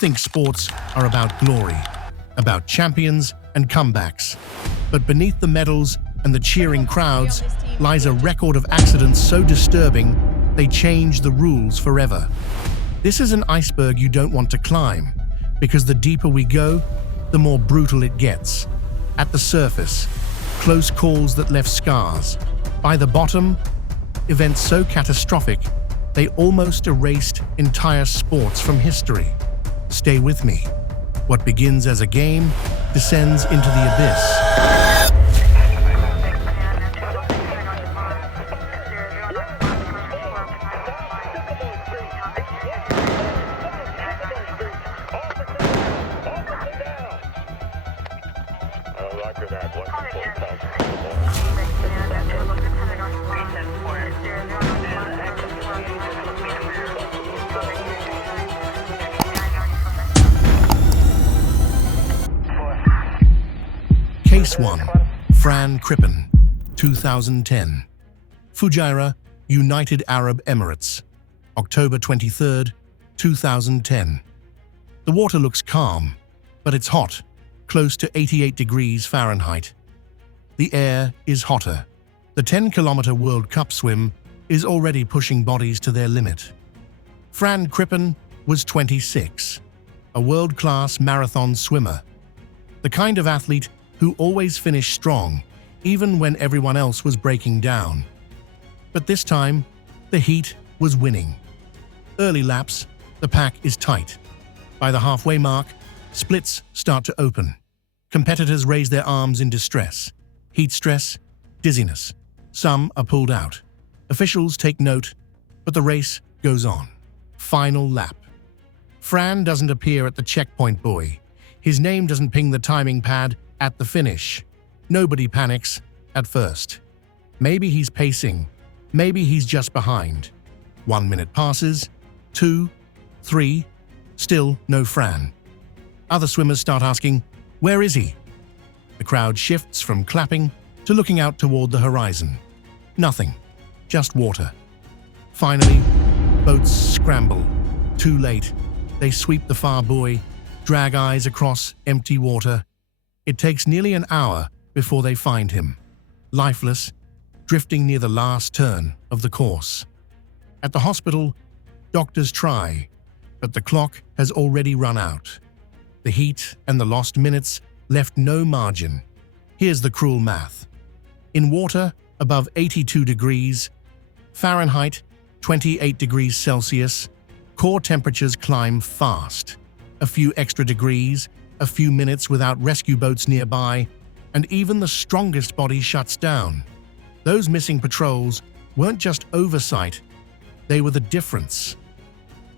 think sports are about glory, about champions and comebacks. But beneath the medals and the cheering crowds lies a record of accidents so disturbing they change the rules forever. This is an iceberg you don't want to climb, because the deeper we go, the more brutal it gets. At the surface, close calls that left scars. By the bottom, events so catastrophic they almost erased entire sports from history. Stay with me. What begins as a game descends into the abyss. Case 1. Fran Crippen, 2010. Fujairah, United Arab Emirates, October 23, 2010. The water looks calm, but it's hot, close to 88 degrees Fahrenheit. The air is hotter. The 10-kilometer World Cup swim is already pushing bodies to their limit. Fran Crippen was 26, a world-class marathon swimmer, the kind of athlete who always finished strong, even when everyone else was breaking down. But this time, the heat was winning. Early laps, the pack is tight. By the halfway mark, splits start to open. Competitors raise their arms in distress. Heat stress, dizziness. Some are pulled out. Officials take note, but the race goes on. Final lap. Fran doesn't appear at the checkpoint buoy. His name doesn't ping the timing pad at the finish. Nobody panics at first. Maybe he's pacing. Maybe he's just behind. 1 minute passes, 2, 3, still no Fran. Other swimmers start asking, "Where is he?" The crowd shifts from clapping to looking out toward the horizon. Nothing, just water. Finally, boats scramble. Too late. They sweep the far buoy, drag eyes across empty water. It takes nearly an hour before they find him, lifeless, drifting near the last turn of the course. At the hospital, doctors try, but the clock has already run out. The heat and the lost minutes left no margin. Here's the cruel math. In water above 82 degrees Fahrenheit, 28 degrees Celsius, core temperatures climb fast. A few extra degrees, a few minutes without rescue boats nearby, and even the strongest body shuts down. Those missing patrols weren't just oversight, they were the difference.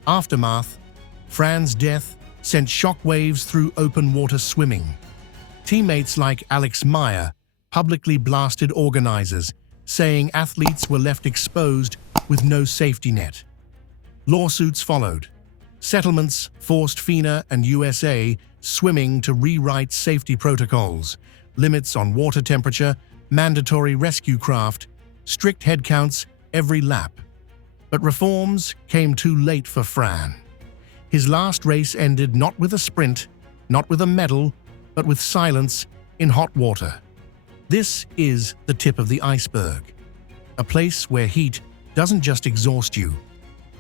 Aftermath. Fran's death sent shockwaves through open water swimming. Teammates like Alex Meyer publicly blasted organizers, saying athletes were left exposed with no safety net. Lawsuits followed. Settlements forced FINA and USA swimming to rewrite safety protocols, limits on water temperature, mandatory rescue craft, strict headcounts every lap. But reforms came too late for Fran. His last race ended not with a sprint, not with a medal, but with silence in hot water. This is the tip of the iceberg. A place where heat doesn't just exhaust you,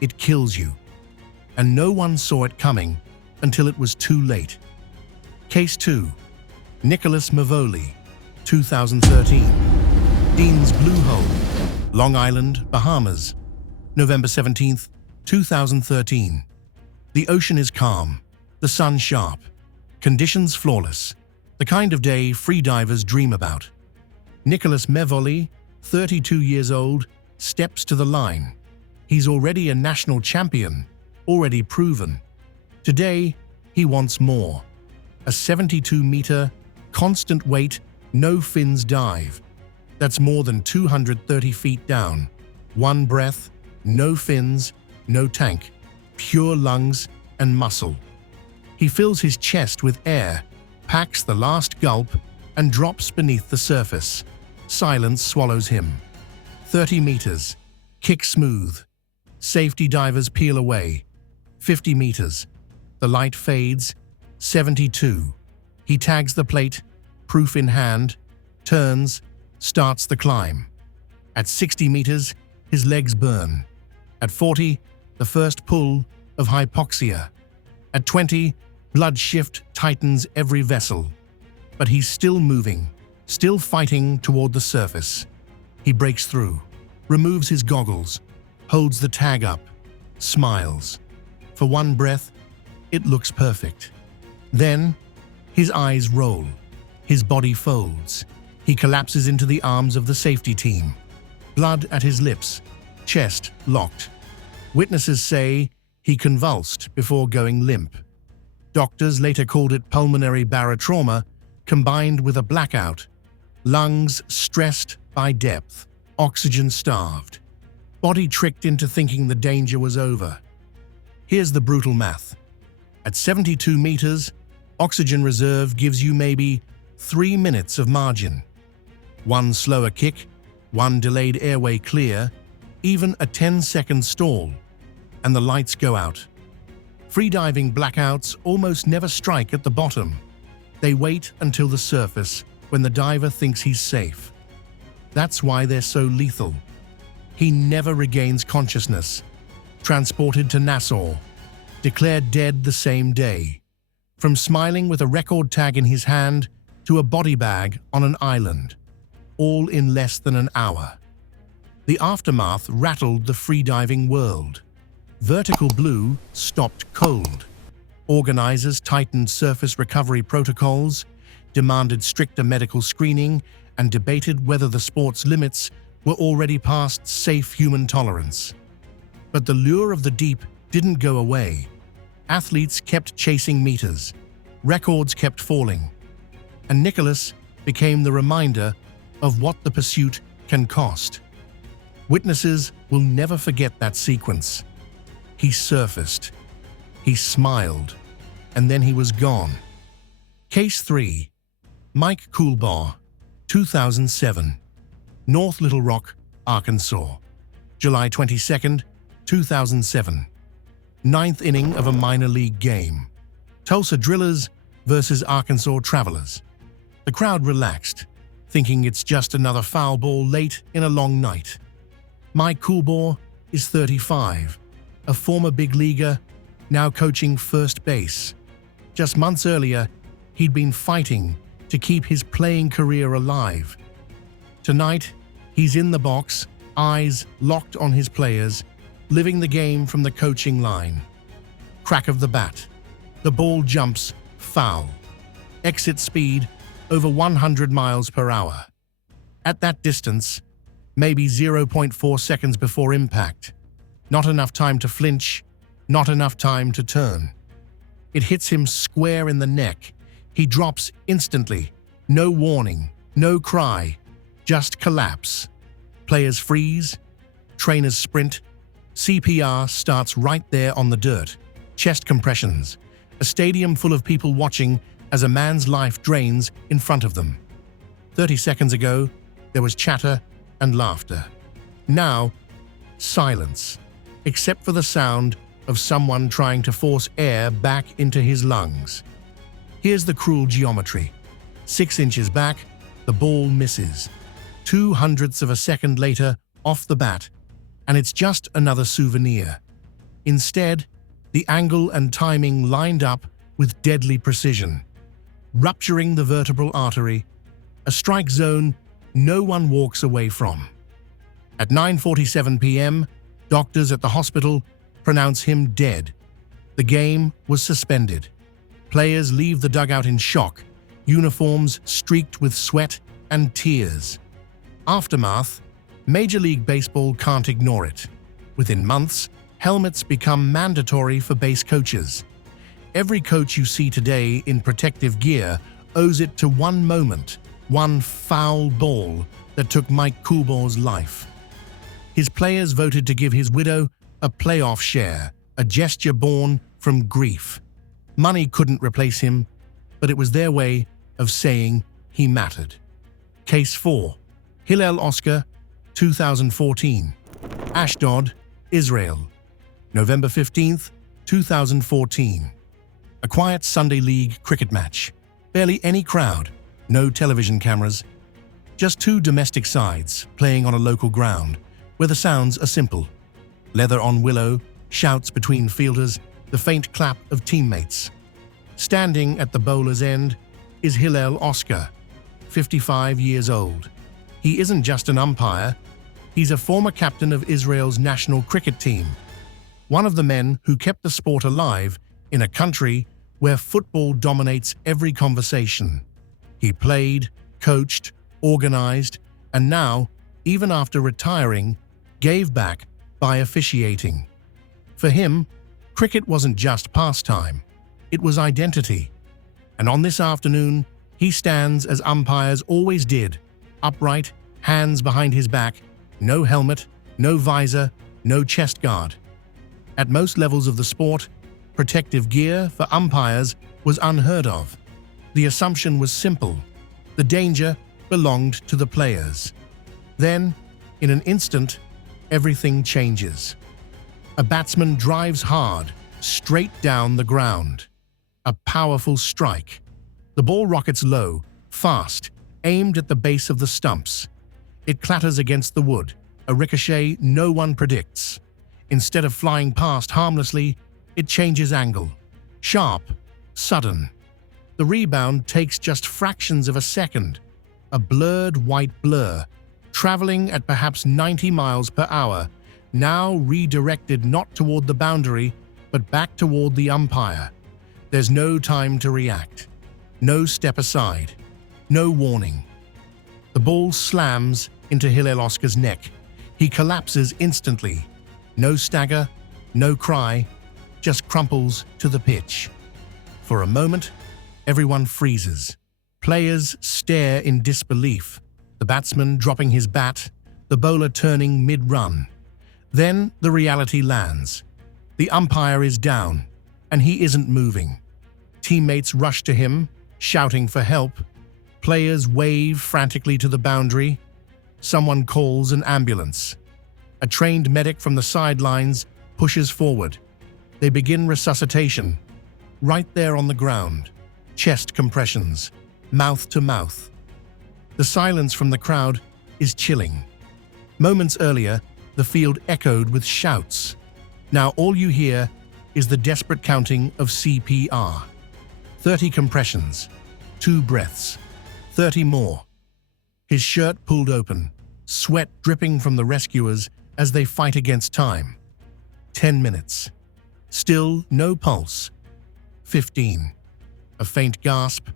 it kills you. And no one saw it coming until it was too late. Case 2. Nicholas Mavoli, 2013. Dean's Blue Hole, Long Island, Bahamas, November 17, 2013. The ocean is calm, the sun sharp, conditions flawless, the kind of day freedivers dream about. Nicholas Mavoli, 32 years old, steps to the line. He's already a national champion, already proven. Today, he wants more. A 72-meter, constant weight, no fins dive. That's more than 230 feet down. One breath, no fins, no tank, pure lungs and muscle. He fills his chest with air, packs the last gulp, and drops beneath the surface. Silence swallows him. 30 meters, kick smooth. Safety divers peel away. 50 meters. The light fades. 72. He tags the plate, proof in hand, turns, starts the climb. At 60 meters, his legs burn. At 40, the first pull of hypoxia. At 20, blood shift tightens every vessel. But he's still moving, still fighting toward the surface. He breaks through, removes his goggles, holds the tag up, smiles. For one breath, it looks perfect. Then, his eyes roll, his body folds. He collapses into the arms of the safety team. Blood at his lips, chest locked. Witnesses say he convulsed before going limp. Doctors later called it pulmonary barotrauma combined with a blackout. Lungs stressed by depth, oxygen starved. Body tricked into thinking the danger was over. Here's the brutal math. At 72 meters, oxygen reserve gives you maybe 3 minutes of margin. One slower kick, one delayed airway clear, even a 10-second stall, and the lights go out. Freediving blackouts almost never strike at the bottom. They wait until the surface when the diver thinks he's safe. That's why they're so lethal. He never regains consciousness. Transported to Nassau, declared dead the same day. From smiling with a record tag in his hand to a body bag on an island, all in less than an hour. The aftermath rattled the freediving world. Vertical Blue stopped cold. Organizers tightened surface recovery protocols, demanded stricter medical screening, and debated whether the sport's limits were already past safe human tolerance. But the lure of the deep didn't go away. Athletes kept chasing meters. Records kept falling. And Nicholas became the reminder of what the pursuit can cost. Witnesses will never forget that sequence. He surfaced. He smiled. And then he was gone. Case 3. Mike Coolbaugh, 2007. North Little Rock, Arkansas. July 22, 2007. Ninth inning of a minor league game. Tulsa Drillers versus Arkansas Travelers. The crowd relaxed, thinking it's just another foul ball late in a long night. Mike Coolbaugh is 35, a former big leaguer, now coaching first base. Just months earlier, he'd been fighting to keep his playing career alive. Tonight, he's in the box, eyes locked on his players, living the game from the coaching line. Crack of the bat. The ball jumps, foul. Exit speed, over 100 miles per hour. At that distance, maybe 0.4 seconds before impact. Not enough time to flinch, not enough time to turn. It hits him square in the neck. He drops instantly. No warning, no cry, just collapse. Players freeze, trainers sprint. CPR starts right there on the dirt. Chest compressions. A stadium full of people watching as a man's life drains in front of them. 30 seconds ago, there was chatter and laughter. Now, silence, except for the sound of someone trying to force air back into his lungs. Here's the cruel geometry. 6 inches back, the ball misses. 0.02 of a second later, off the bat, and it's just another souvenir. Instead, the angle and timing lined up with deadly precision, rupturing the vertebral artery, a strike zone no one walks away from. At 9:47 p.m., doctors at the hospital pronounce him dead. The game was suspended. Players leave the dugout in shock, uniforms streaked with sweat and tears. Aftermath, Major League Baseball can't ignore it. Within months, helmets become mandatory for base coaches. Every coach you see today in protective gear owes it to one moment, one foul ball that took Mike Coolbaugh's life. His players voted to give his widow a playoff share, a gesture born from grief. Money couldn't replace him, but it was their way of saying he mattered. Case 4. Hillel Oscar, 2014. Ashdod, Israel. November 15, 2014. A quiet Sunday league cricket match. Barely any crowd, no television cameras. Just two domestic sides playing on a local ground where the sounds are simple. Leather on willow, shouts between fielders, the faint clap of teammates. Standing at the bowler's end is Hillel Oscar, 55 years old. He isn't just an umpire, he's a former captain of Israel's national cricket team. One of the men who kept the sport alive in a country where football dominates every conversation. He played, coached, organized, and now, even after retiring, gave back by officiating. For him, cricket wasn't just pastime, it was identity. And on this afternoon, he stands as umpires always did, upright, hands behind his back, no helmet, no visor, no chest guard. At most levels of the sport, protective gear for umpires was unheard of. The assumption was simple: the danger belonged to the players. Then, in an instant, everything changes. A batsman drives hard, straight down the ground. A powerful strike. The ball rockets low, fast, aimed at the base of the stumps. It clatters against the wood, a ricochet no one predicts. Instead of flying past harmlessly, it changes angle. Sharp, sudden. The rebound takes just fractions of a second. A blurred white blur, traveling at perhaps 90 miles per hour, now redirected not toward the boundary, but back toward the umpire. There's no time to react. No step aside. No warning. The ball slams into Hillel Oscar's neck. He collapses instantly. No stagger, no cry, just crumples to the pitch. For a moment, everyone freezes. Players stare in disbelief, the batsman dropping his bat, the bowler turning mid-run. Then the reality lands. The umpire is down, and he isn't moving. Teammates rush to him, shouting for help. Players wave frantically to the boundary. Someone calls an ambulance. A trained medic from the sidelines pushes forward. They begin resuscitation. Right there on the ground. Chest compressions. Mouth to mouth. The silence from the crowd is chilling. Moments earlier, the field echoed with shouts. Now all you hear is the desperate counting of CPR. 30 compressions. 2 breaths. 30 more. His shirt pulled open, sweat dripping from the rescuers as they fight against time. 10 minutes. Still no pulse. 15. A faint gasp,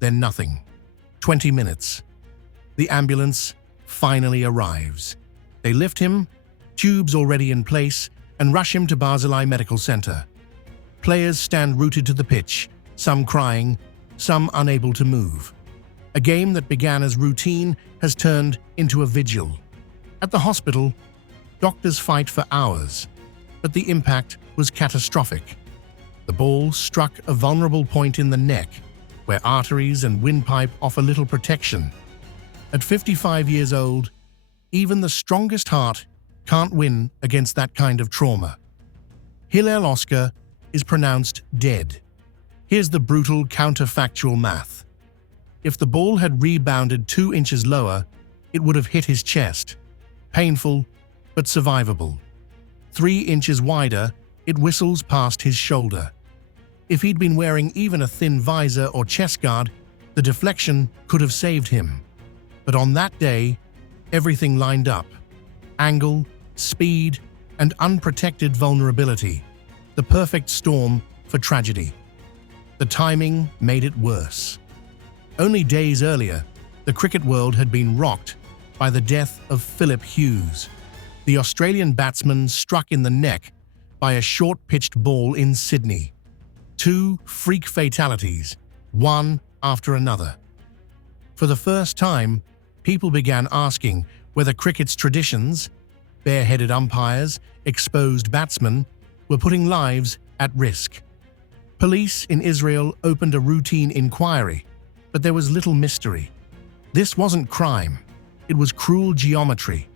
then nothing. 20 minutes. The ambulance finally arrives. They lift him, tubes already in place, and rush him to Barzilai Medical Center. Players stand rooted to the pitch, some crying, some unable to move. A game that began as routine has turned into a vigil. At the hospital, doctors fight for hours, but the impact was catastrophic. The ball struck a vulnerable point in the neck, where arteries and windpipe offer little protection. At 55 years old, even the strongest heart can't win against that kind of trauma. Hillel Oscar is pronounced dead. Here's the brutal counterfactual math. If the ball had rebounded 2 inches lower, it would have hit his chest. Painful, but survivable. 3 inches wider, it whistles past his shoulder. If he'd been wearing even a thin visor or chest guard, the deflection could have saved him. But on that day, everything lined up. Angle, speed, and unprotected vulnerability. The perfect storm for tragedy. The timing made it worse. Only days earlier, the cricket world had been rocked by the death of Philip Hughes, the Australian batsman struck in the neck by a short-pitched ball in Sydney. 2 freak fatalities, one after another. For the first time, people began asking whether cricket's traditions, bareheaded umpires, exposed batsmen, were putting lives at risk. Police in Israel opened a routine inquiry, but there was little mystery. This wasn't crime, it was cruel geometry.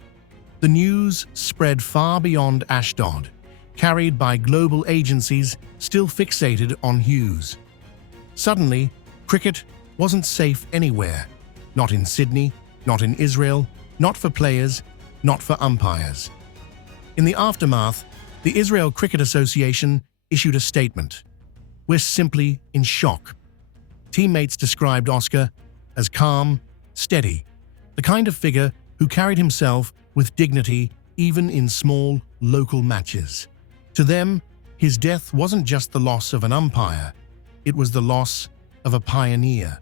The news spread far beyond Ashdod. carried by global agencies still fixated on hues. Suddenly, cricket wasn't safe anywhere. Not in Sydney, not in Israel, not for players, not for umpires. In the aftermath, the Israel Cricket Association issued a statement. "We're simply in shock." Teammates described Oscar as calm, steady, the kind of figure who carried himself with dignity even in small, local matches. To them, his death wasn't just the loss of an umpire, it was the loss of a pioneer.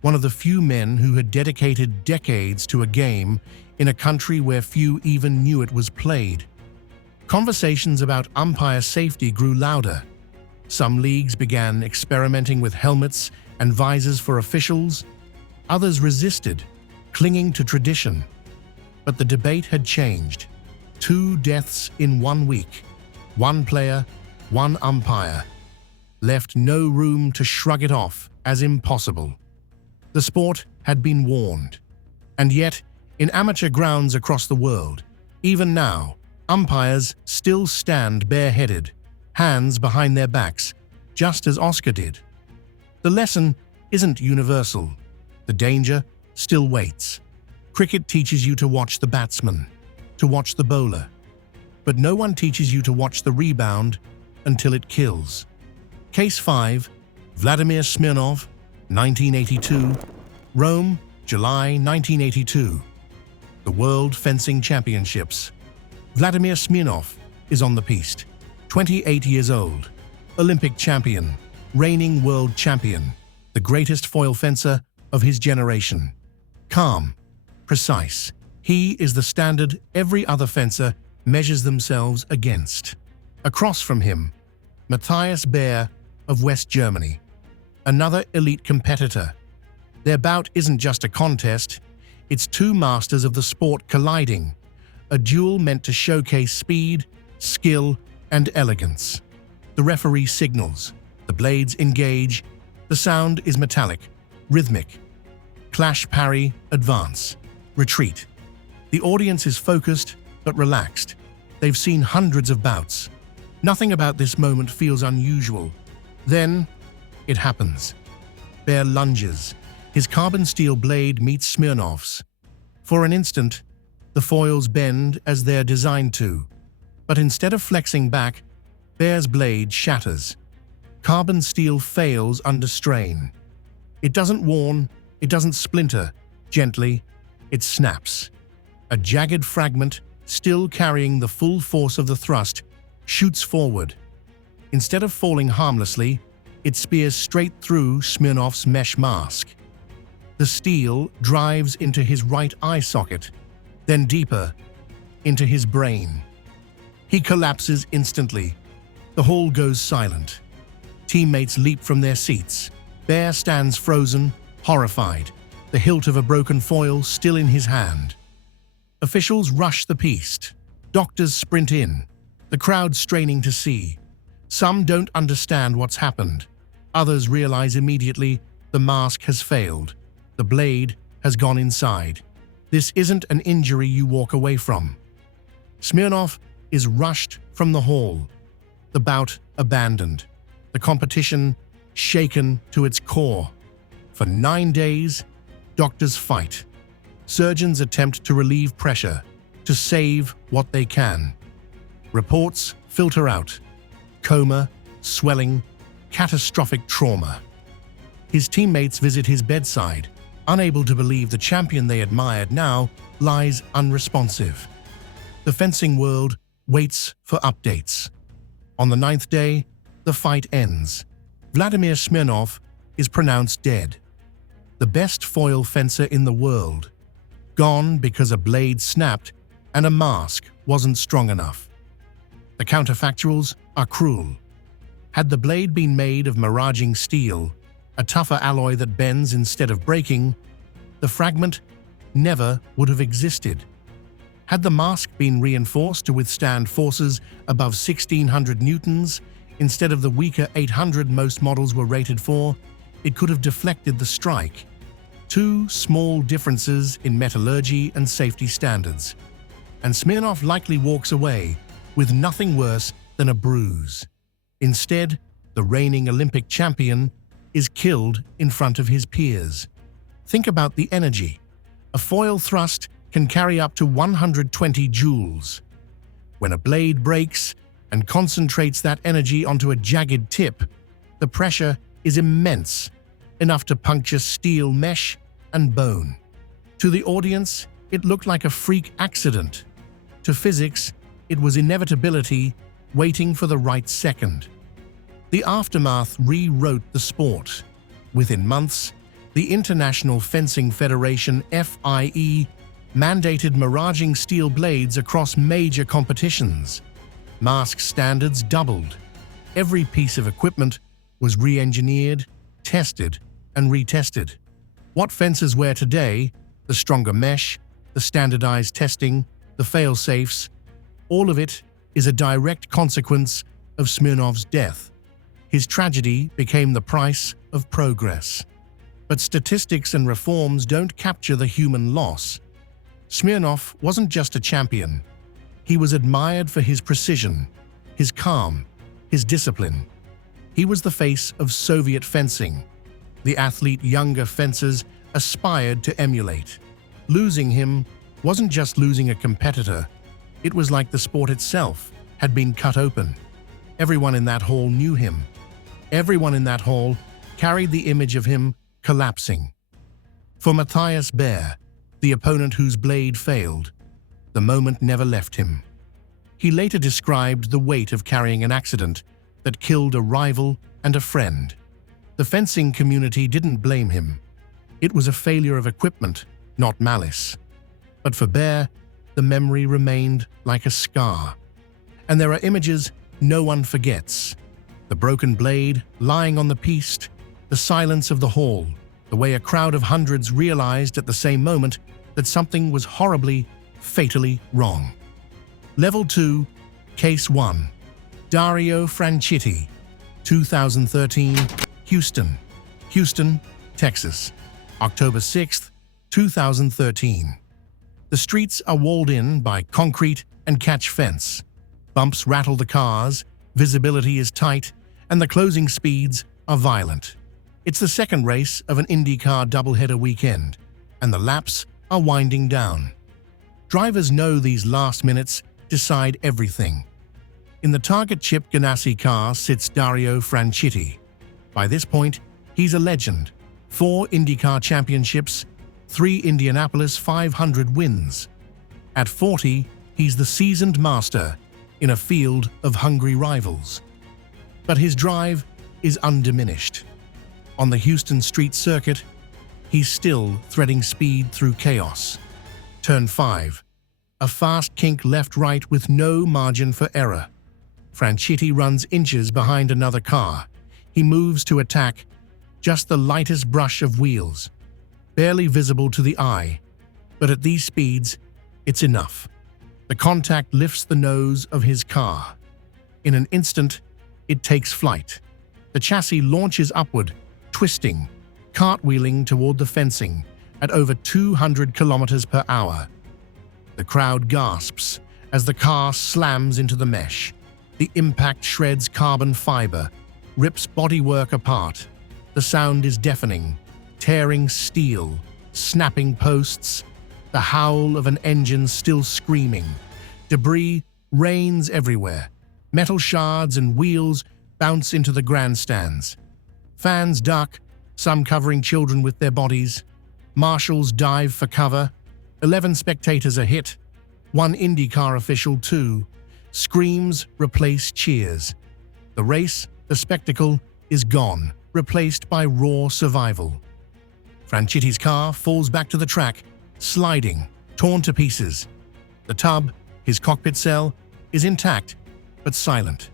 One of the few men who had dedicated decades to a game in a country where few even knew it was played. Conversations about umpire safety grew louder. Some leagues began experimenting with helmets and visors for officials. Others resisted, clinging to tradition. But the debate had changed. 2 deaths in 1 week. 1 player, 1 umpire. Left no room to shrug it off as impossible. The sport had been warned. And yet, in amateur grounds across the world, even now, umpires still stand bareheaded, hands behind their backs, just as Oscar did. The lesson isn't universal. The danger still waits. Cricket teaches you to watch the batsman, to watch the bowler. But no one teaches you to watch the rebound until it kills. Case 5, Vladimir Smirnov, 1982, Rome, July 1982. The World Fencing Championships. Vladimir Smirnov is on the piste. 28 years old, Olympic champion, reigning world champion, the greatest foil fencer of his generation. Calm, precise, he is the standard every other fencer measures themselves against. Across from him, Matthias Baer of West Germany, another elite competitor. Their bout isn't just a contest, it's 2 masters of the sport colliding, a duel meant to showcase speed, skill, and elegance. The referee signals, the blades engage, the sound is metallic, rhythmic. Clash, parry, advance, retreat. The audience is focused but relaxed. They've seen hundreds of bouts. Nothing about this moment feels unusual. Then, it happens. Baer lunges. His carbon steel blade meets Smirnov's. For an instant, the foils bend as they're designed to. But instead of flexing back, Baer's blade shatters. Carbon steel fails under strain. It doesn't warn, it doesn't splinter. Gently, it snaps. A jagged fragment, still carrying the full force of the thrust, shoots forward. Instead of falling harmlessly, it spears straight through Smirnov's mesh mask. The steel drives into his right eye socket, then deeper, into his brain. He collapses instantly. The hall goes silent. Teammates leap from their seats. Baer stands frozen, horrified, the hilt of a broken foil still in his hand. Officials rush the piste. Doctors sprint in, the crowd straining to see. Some don't understand what's happened. Others realize immediately the mask has failed. The blade has gone inside. This isn't an injury you walk away from. Smirnov is rushed from the hall. The bout abandoned. The competition shaken to its core. For 9 days, doctors fight. Surgeons attempt to relieve pressure, to save what they can. Reports filter out. Coma, swelling, catastrophic trauma. His teammates visit his bedside, unable to believe the champion they admired now lies unresponsive. The fencing world waits for updates. On the 9th day, the fight ends. Vladimir Smirnov is pronounced dead. The best foil fencer in the world. Gone because a blade snapped and a mask wasn't strong enough. The counterfactuals are cruel. Had the blade been made of miraging steel, a tougher alloy that bends instead of breaking, the fragment never would have existed. Had the mask been reinforced to withstand forces above 1600 newtons, instead of the weaker 800 most models were rated for, it could have deflected the strike. 2 small differences in metallurgy and safety standards. And Smirnov likely walks away with nothing worse than a bruise. Instead, the reigning Olympic champion is killed in front of his peers. Think about the energy. A foil thrust can carry up to 120 joules. When a blade breaks and concentrates that energy onto a jagged tip, the pressure is immense, enough to puncture steel mesh and bone. To the audience, it looked like a freak accident. To physics, it was inevitability waiting for the right second. The aftermath rewrote the sport. Within months, the International Fencing Federation (FIE) mandated miraging steel blades across major competitions. Mask standards doubled. Every piece of equipment was re-engineered, tested, and retested. What fencers wear today, the stronger mesh, the standardized testing, the fail-safes, all of it is a direct consequence of Smirnov's death. His tragedy became the price of progress. But statistics and reforms don't capture the human loss. Smirnov wasn't just a champion. He was admired for his precision, his calm, his discipline. He was the face of Soviet fencing, the athlete younger fencers aspired to emulate. Losing him wasn't just losing a competitor. It was like the sport itself had been cut open. Everyone in that hall knew him. Everyone in that hall carried the image of him collapsing. For Matthias Baer, the opponent whose blade failed, the moment never left him. He later described the weight of carrying an accident that killed a rival and a friend. The fencing community didn't blame him. It was a failure of equipment, not malice. But for Baer, the memory remained like a scar. And there are images no one forgets. The broken blade lying on the piste, the silence of the hall, the way a crowd of hundreds realized at the same moment that something was horribly, fatally wrong. Level 2, Case 1. Dario Franchitti, 2013, Houston, Texas. October 6, 2013. The streets are walled in by concrete and catch fence. Bumps rattle the cars, visibility is tight, and the closing speeds are violent. It's the second race of an IndyCar doubleheader weekend, and the laps are winding down. Drivers know these last minutes decide everything. In the target chip Ganassi car sits Dario Franchitti. By this point, he's a legend. 4 IndyCar championships, 3 Indianapolis 500 wins. At 40, he's the seasoned master in a field of hungry rivals. But his drive is undiminished. On the Houston street circuit, he's still threading speed through chaos. Turn 5. A fast kink left-right with no margin for error. Franchitti runs inches behind another car. He moves to attack, just the lightest brush of wheels. Barely visible to the eye, but at these speeds, it's enough. The contact lifts the nose of his car. In an instant, it takes flight. The chassis launches upward, twisting, cartwheeling toward the fencing at over 200 kilometers per hour. The crowd gasps as the car slams into the mesh. The impact shreds carbon fiber, rips bodywork apart. The sound is deafening, tearing steel, snapping posts, the howl of an engine still screaming. Debris rains everywhere. Metal shards and wheels bounce into the grandstands. Fans duck, some covering children with their bodies. Marshals dive for cover. 11 spectators are hit. 1 IndyCar official, too. Screams replace cheers. The race, the spectacle, is gone, replaced by raw survival. Franchitti's car falls back to the track, sliding, torn to pieces. The tub, his cockpit cell, is intact, but silent.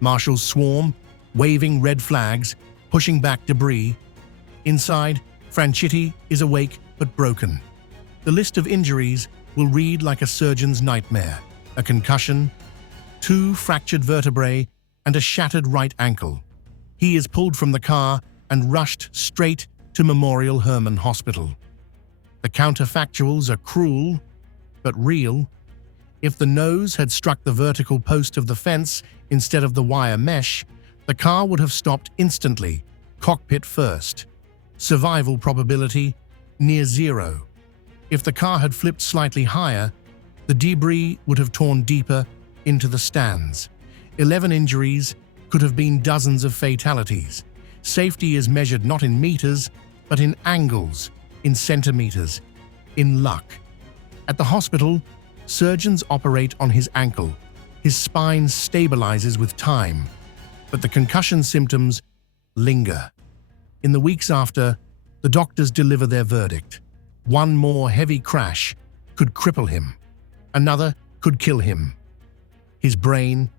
Marshals swarm, waving red flags, pushing back debris. Inside, Franchitti is awake but broken. The list of injuries will read like a surgeon's nightmare. A concussion, 2 fractured vertebrae, and a shattered right ankle. He is pulled from the car and rushed straight to Memorial Hermann Hospital. The counterfactuals are cruel, but real. If the nose had struck the vertical post of the fence instead of the wire mesh, the car would have stopped instantly, cockpit first. Survival probability near zero. If the car had flipped slightly higher, the debris would have torn deeper into the stands. 11 injuries could have been dozens of fatalities. Safety is measured not in meters, but in angles, in centimeters, in luck. At the hospital, surgeons operate on his ankle. His spine stabilizes with time, but the concussion symptoms linger. In the weeks after, the doctors deliver their verdict. One more heavy crash could cripple him. Another could kill him. His brain,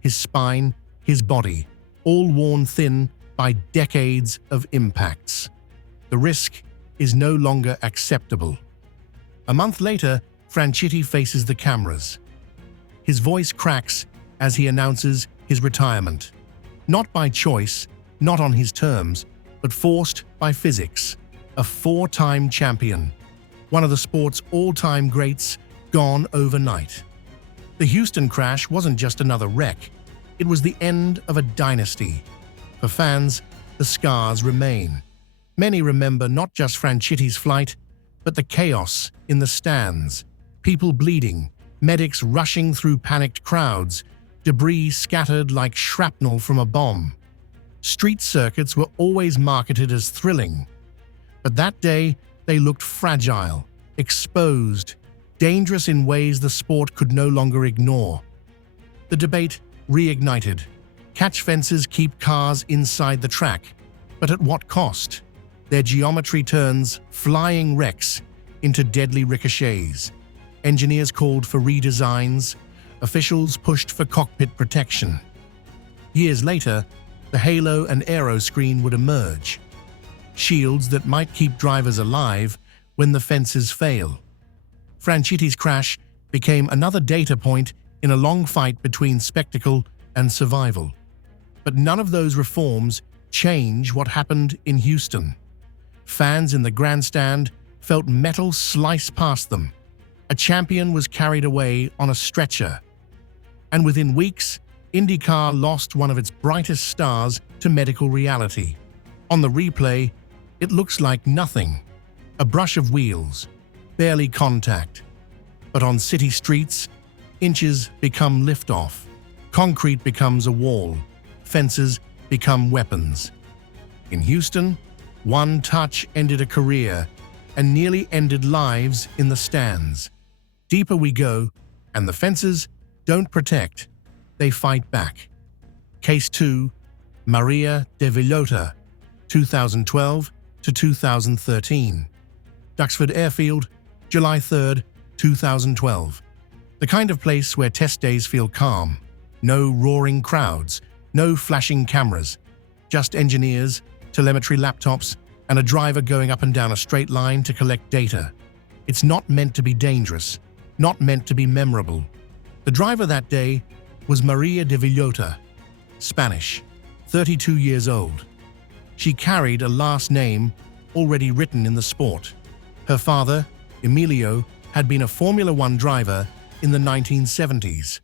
his spine, his body, all worn thin by decades of impacts. The risk is no longer acceptable. A month later, Franchitti faces the cameras. His voice cracks as he announces his retirement. Not by choice, not on his terms, but forced by physics. A four-time champion, one of the sport's all-time greats, gone overnight. The Houston crash wasn't just another wreck. It was the end of a dynasty. For fans, the scars remain. Many remember not just Franchitti's flight, but the chaos in the stands. People bleeding, medics rushing through panicked crowds, debris scattered like shrapnel from a bomb. Street circuits were always marketed as thrilling. But that day, they looked fragile, exposed, dangerous in ways the sport could no longer ignore. The debate reignited. Catch fences keep cars inside the track, but at what cost? Their geometry turns flying wrecks into deadly ricochets. Engineers called for redesigns. Officials pushed for cockpit protection. Years later, the halo and aero screen would emerge. Shields that might keep drivers alive when the fences fail. Franchitti's crash became another data point in a long fight between spectacle and survival. But none of those reforms change what happened in Houston. Fans in the grandstand felt metal slice past them. A champion was carried away on a stretcher. And within weeks, IndyCar lost one of its brightest stars to medical reality. On the replay, it looks like nothing. A brush of wheels, barely contact. But on city streets, inches become liftoff. Concrete becomes a wall. Fences become weapons. In Houston, one touch ended a career and nearly ended lives in the stands. Deeper we go, and the fences don't protect, they fight back. Case 2, Maria de Villota, 2012 to 2013. Duxford Airfield, July 3, 2012. The kind of place where test days feel calm. No roaring crowds, no flashing cameras, just engineers, telemetry laptops, and a driver going up and down a straight line to collect data. It's not meant to be dangerous, not meant to be memorable. The driver that day was Maria de Villota, Spanish, 32 years old. She carried a last name already written in the sport. Her father, Emilio, had been a Formula One driver in the 1970s.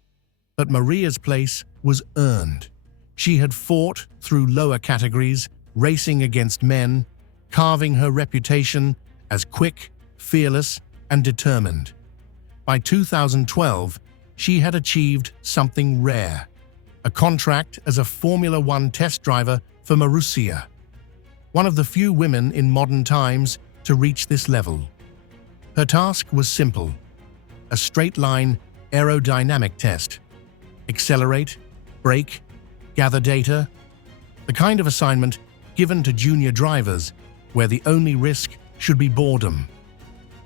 But Maria's place was earned. She had fought through lower categories, racing against men, carving her reputation as quick, fearless, and determined. By 2012, she had achieved something rare, a contract as a Formula One test driver for Marussia, one of the few women in modern times to reach this level. Her task was simple, a straight-line aerodynamic test. Accelerate, brake, gather data, the kind of assignment given to junior drivers where the only risk should be boredom.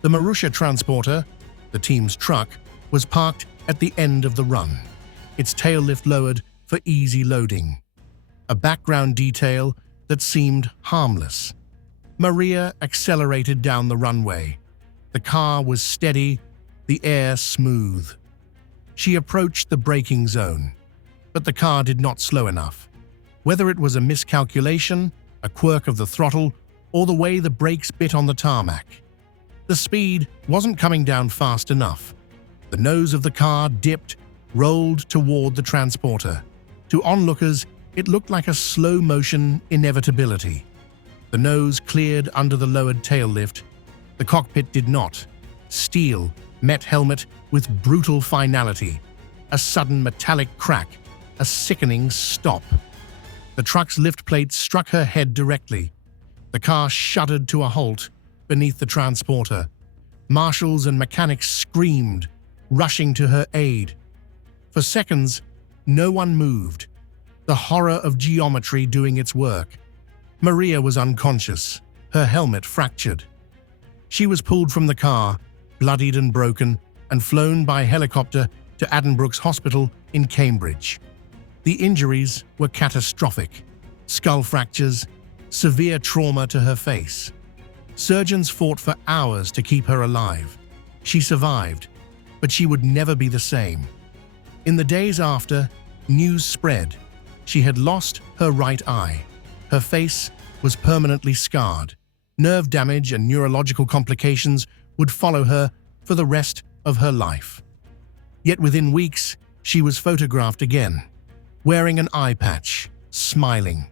The Marussia transporter, the team's truck, was parked at the end of the run, its tail lift lowered for easy loading. A background detail that seemed harmless. Maria accelerated down the runway. The car was steady, the air smooth. She approached the braking zone, but the car did not slow enough. Whether it was a miscalculation, a quirk of the throttle, or the way the brakes bit on the tarmac, the speed wasn't coming down fast enough. The nose of the car dipped, rolled toward the transporter. To onlookers, it looked like a slow-motion inevitability. The nose cleared under the lowered tail lift. The cockpit did not. Steel met helmet with brutal finality. A sudden metallic crack, a sickening stop. The truck's lift plate struck her head directly. The car shuddered to a halt beneath the transporter. Marshals and mechanics screamed, rushing to her aid. For seconds, no one moved. The horror of geometry doing its work. Maria was unconscious, her helmet fractured. She was pulled from the car, bloodied and broken, and flown by helicopter to Addenbrooke's Hospital in Cambridge. The injuries were catastrophic. Skull fractures, severe trauma to her face. Surgeons fought for hours to keep her alive. She survived, but she would never be the same. In the days after, news spread. She had lost her right eye. Her face was permanently scarred. Nerve damage and neurological complications would follow her for the rest of her life. Yet within weeks, she was photographed again, wearing an eye patch, smiling,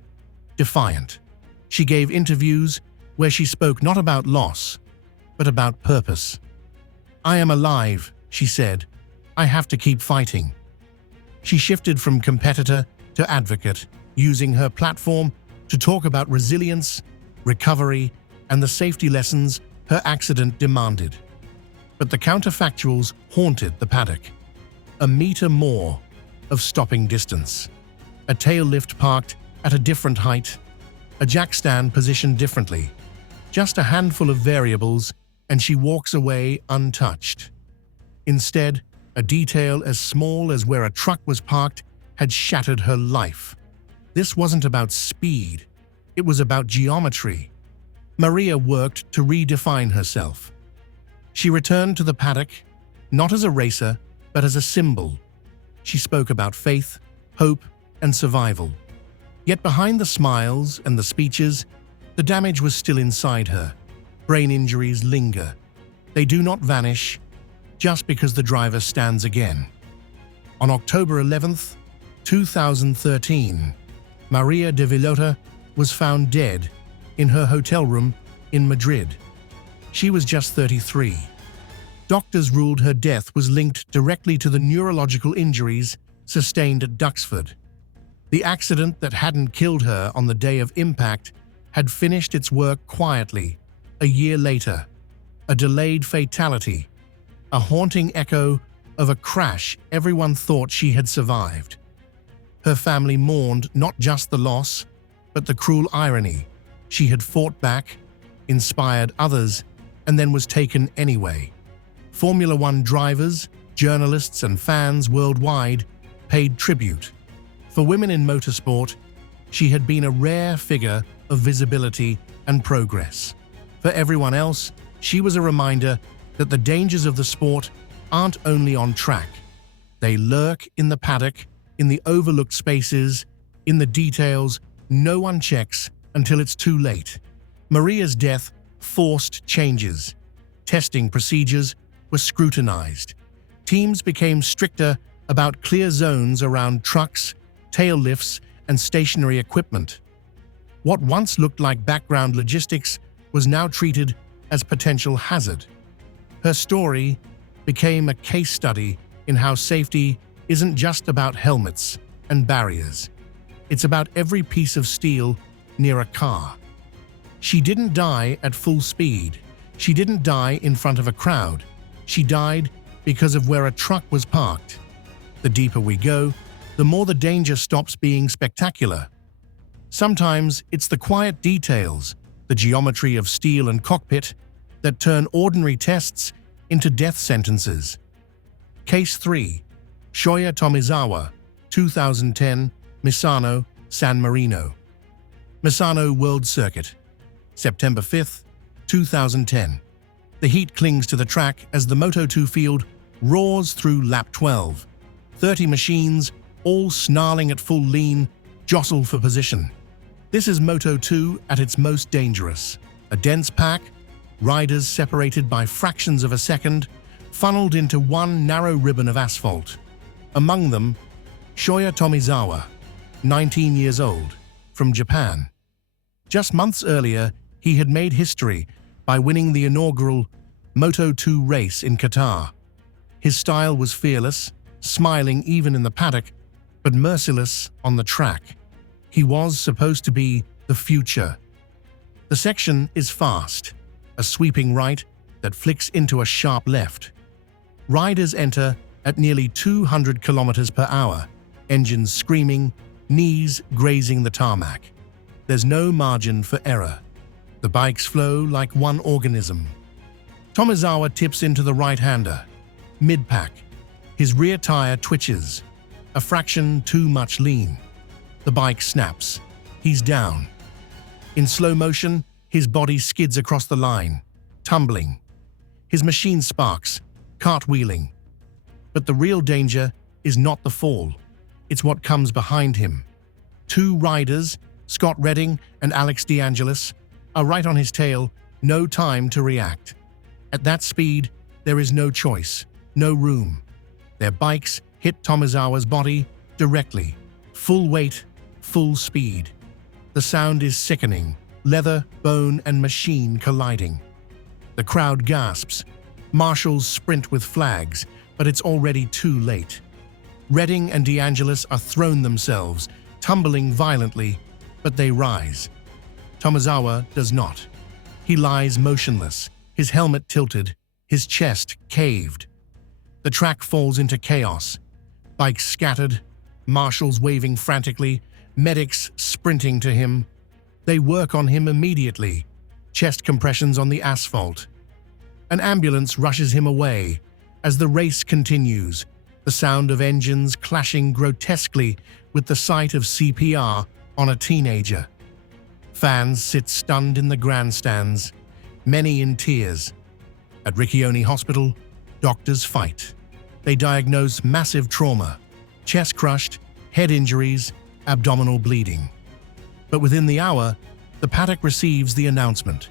defiant. She gave interviews where she spoke not about loss, but about purpose. "I am alive," she said. "I have to keep fighting." She shifted from competitor to advocate, using her platform to talk about resilience, recovery, and the safety lessons her accident demanded. But the counterfactuals haunted the paddock. A meter more of stopping distance. A tail lift parked at a different height. A jack stand positioned differently. Just a handful of variables, and she walks away untouched. Instead, a detail as small as where a truck was parked had shattered her life. This wasn't about speed. It was about geometry. Maria worked to redefine herself. She returned to the paddock, not as a racer, but as a symbol. She spoke about faith, hope, and survival. Yet behind the smiles and the speeches, the damage was still inside her. Brain injuries linger. They do not vanish just because the driver stands again. On October 11th, 2013, Maria de Villota was found dead in her hotel room in Madrid. She was just 33. Doctors ruled her death was linked directly to the neurological injuries sustained at Duxford. The accident that hadn't killed her on the day of impact had finished its work quietly, a year later. A delayed fatality, a haunting echo of a crash everyone thought she had survived. Her family mourned not just the loss, but the cruel irony. She had fought back, inspired others, and then was taken anyway. Formula One drivers, journalists, and fans worldwide paid tribute. For women in motorsport, she had been a rare figure of visibility and progress. For everyone else, she was a reminder that the dangers of the sport aren't only on track. They lurk in the paddock, in the overlooked spaces, in the details no one checks until it's too late. Maria's death forced changes. Testing procedures were scrutinized. Teams became stricter about clear zones around trucks, tail lifts, and stationary equipment. What once looked like background logistics was now treated as potential hazard. Her story became a case study in how safety isn't just about helmets and barriers. It's about every piece of steel near a car. She didn't die at full speed. She didn't die in front of a crowd. She died because of where a truck was parked. The deeper we go, the more the danger stops being spectacular. Sometimes it's the quiet details, the geometry of steel and cockpit, that turn ordinary tests into death sentences. Case 3. Shoya Tomizawa, 2010, Misano, San Marino. Misano World Circuit, September 5, 2010. The heat clings to the track as the Moto2 field roars through lap 12. 30 machines, all snarling at full lean, jostle for position. This is Moto2 at its most dangerous. A dense pack, riders separated by fractions of a second, funneled into one narrow ribbon of asphalt. Among them, Shoya Tomizawa, 19 years old, from Japan. Just months earlier, he had made history by winning the inaugural Moto2 race in Qatar. His style was fearless, smiling even in the paddock, but merciless on the track. He was supposed to be the future. The section is fast, a sweeping right that flicks into a sharp left. Riders enter at nearly 200 kilometers per hour, engines screaming, knees grazing the tarmac. There's no margin for error. The bikes flow like one organism. Tomizawa tips into the right-hander, mid-pack. His rear tire twitches, a fraction too much lean. The bike snaps. He's down. In slow motion, his body skids across the line, tumbling. His machine sparks, cartwheeling. But the real danger is not the fall. It's what comes behind him. Two riders, Scott Redding and Alex DeAngelis, are right on his tail, no time to react. At that speed, there is no choice, no room. Their bikes hit Tomizawa's body directly, full weight, full speed. The sound is sickening, leather, bone, and machine colliding. The crowd gasps. Marshals sprint with flags, but it's already too late. Redding and DeAngelis are thrown themselves, tumbling violently, but they rise. Tomizawa does not. He lies motionless, his helmet tilted, his chest caved. The track falls into chaos. Bikes scattered, marshals waving frantically, medics sprinting to him. They work on him immediately, chest compressions on the asphalt. An ambulance rushes him away. As the race continues, the sound of engines clashing grotesquely with the sight of CPR on a teenager. Fans sit stunned in the grandstands, many in tears. At Riccione Hospital, doctors fight. They diagnose massive trauma, chest crushed, head injuries, abdominal bleeding. But within the hour, the paddock receives the announcement.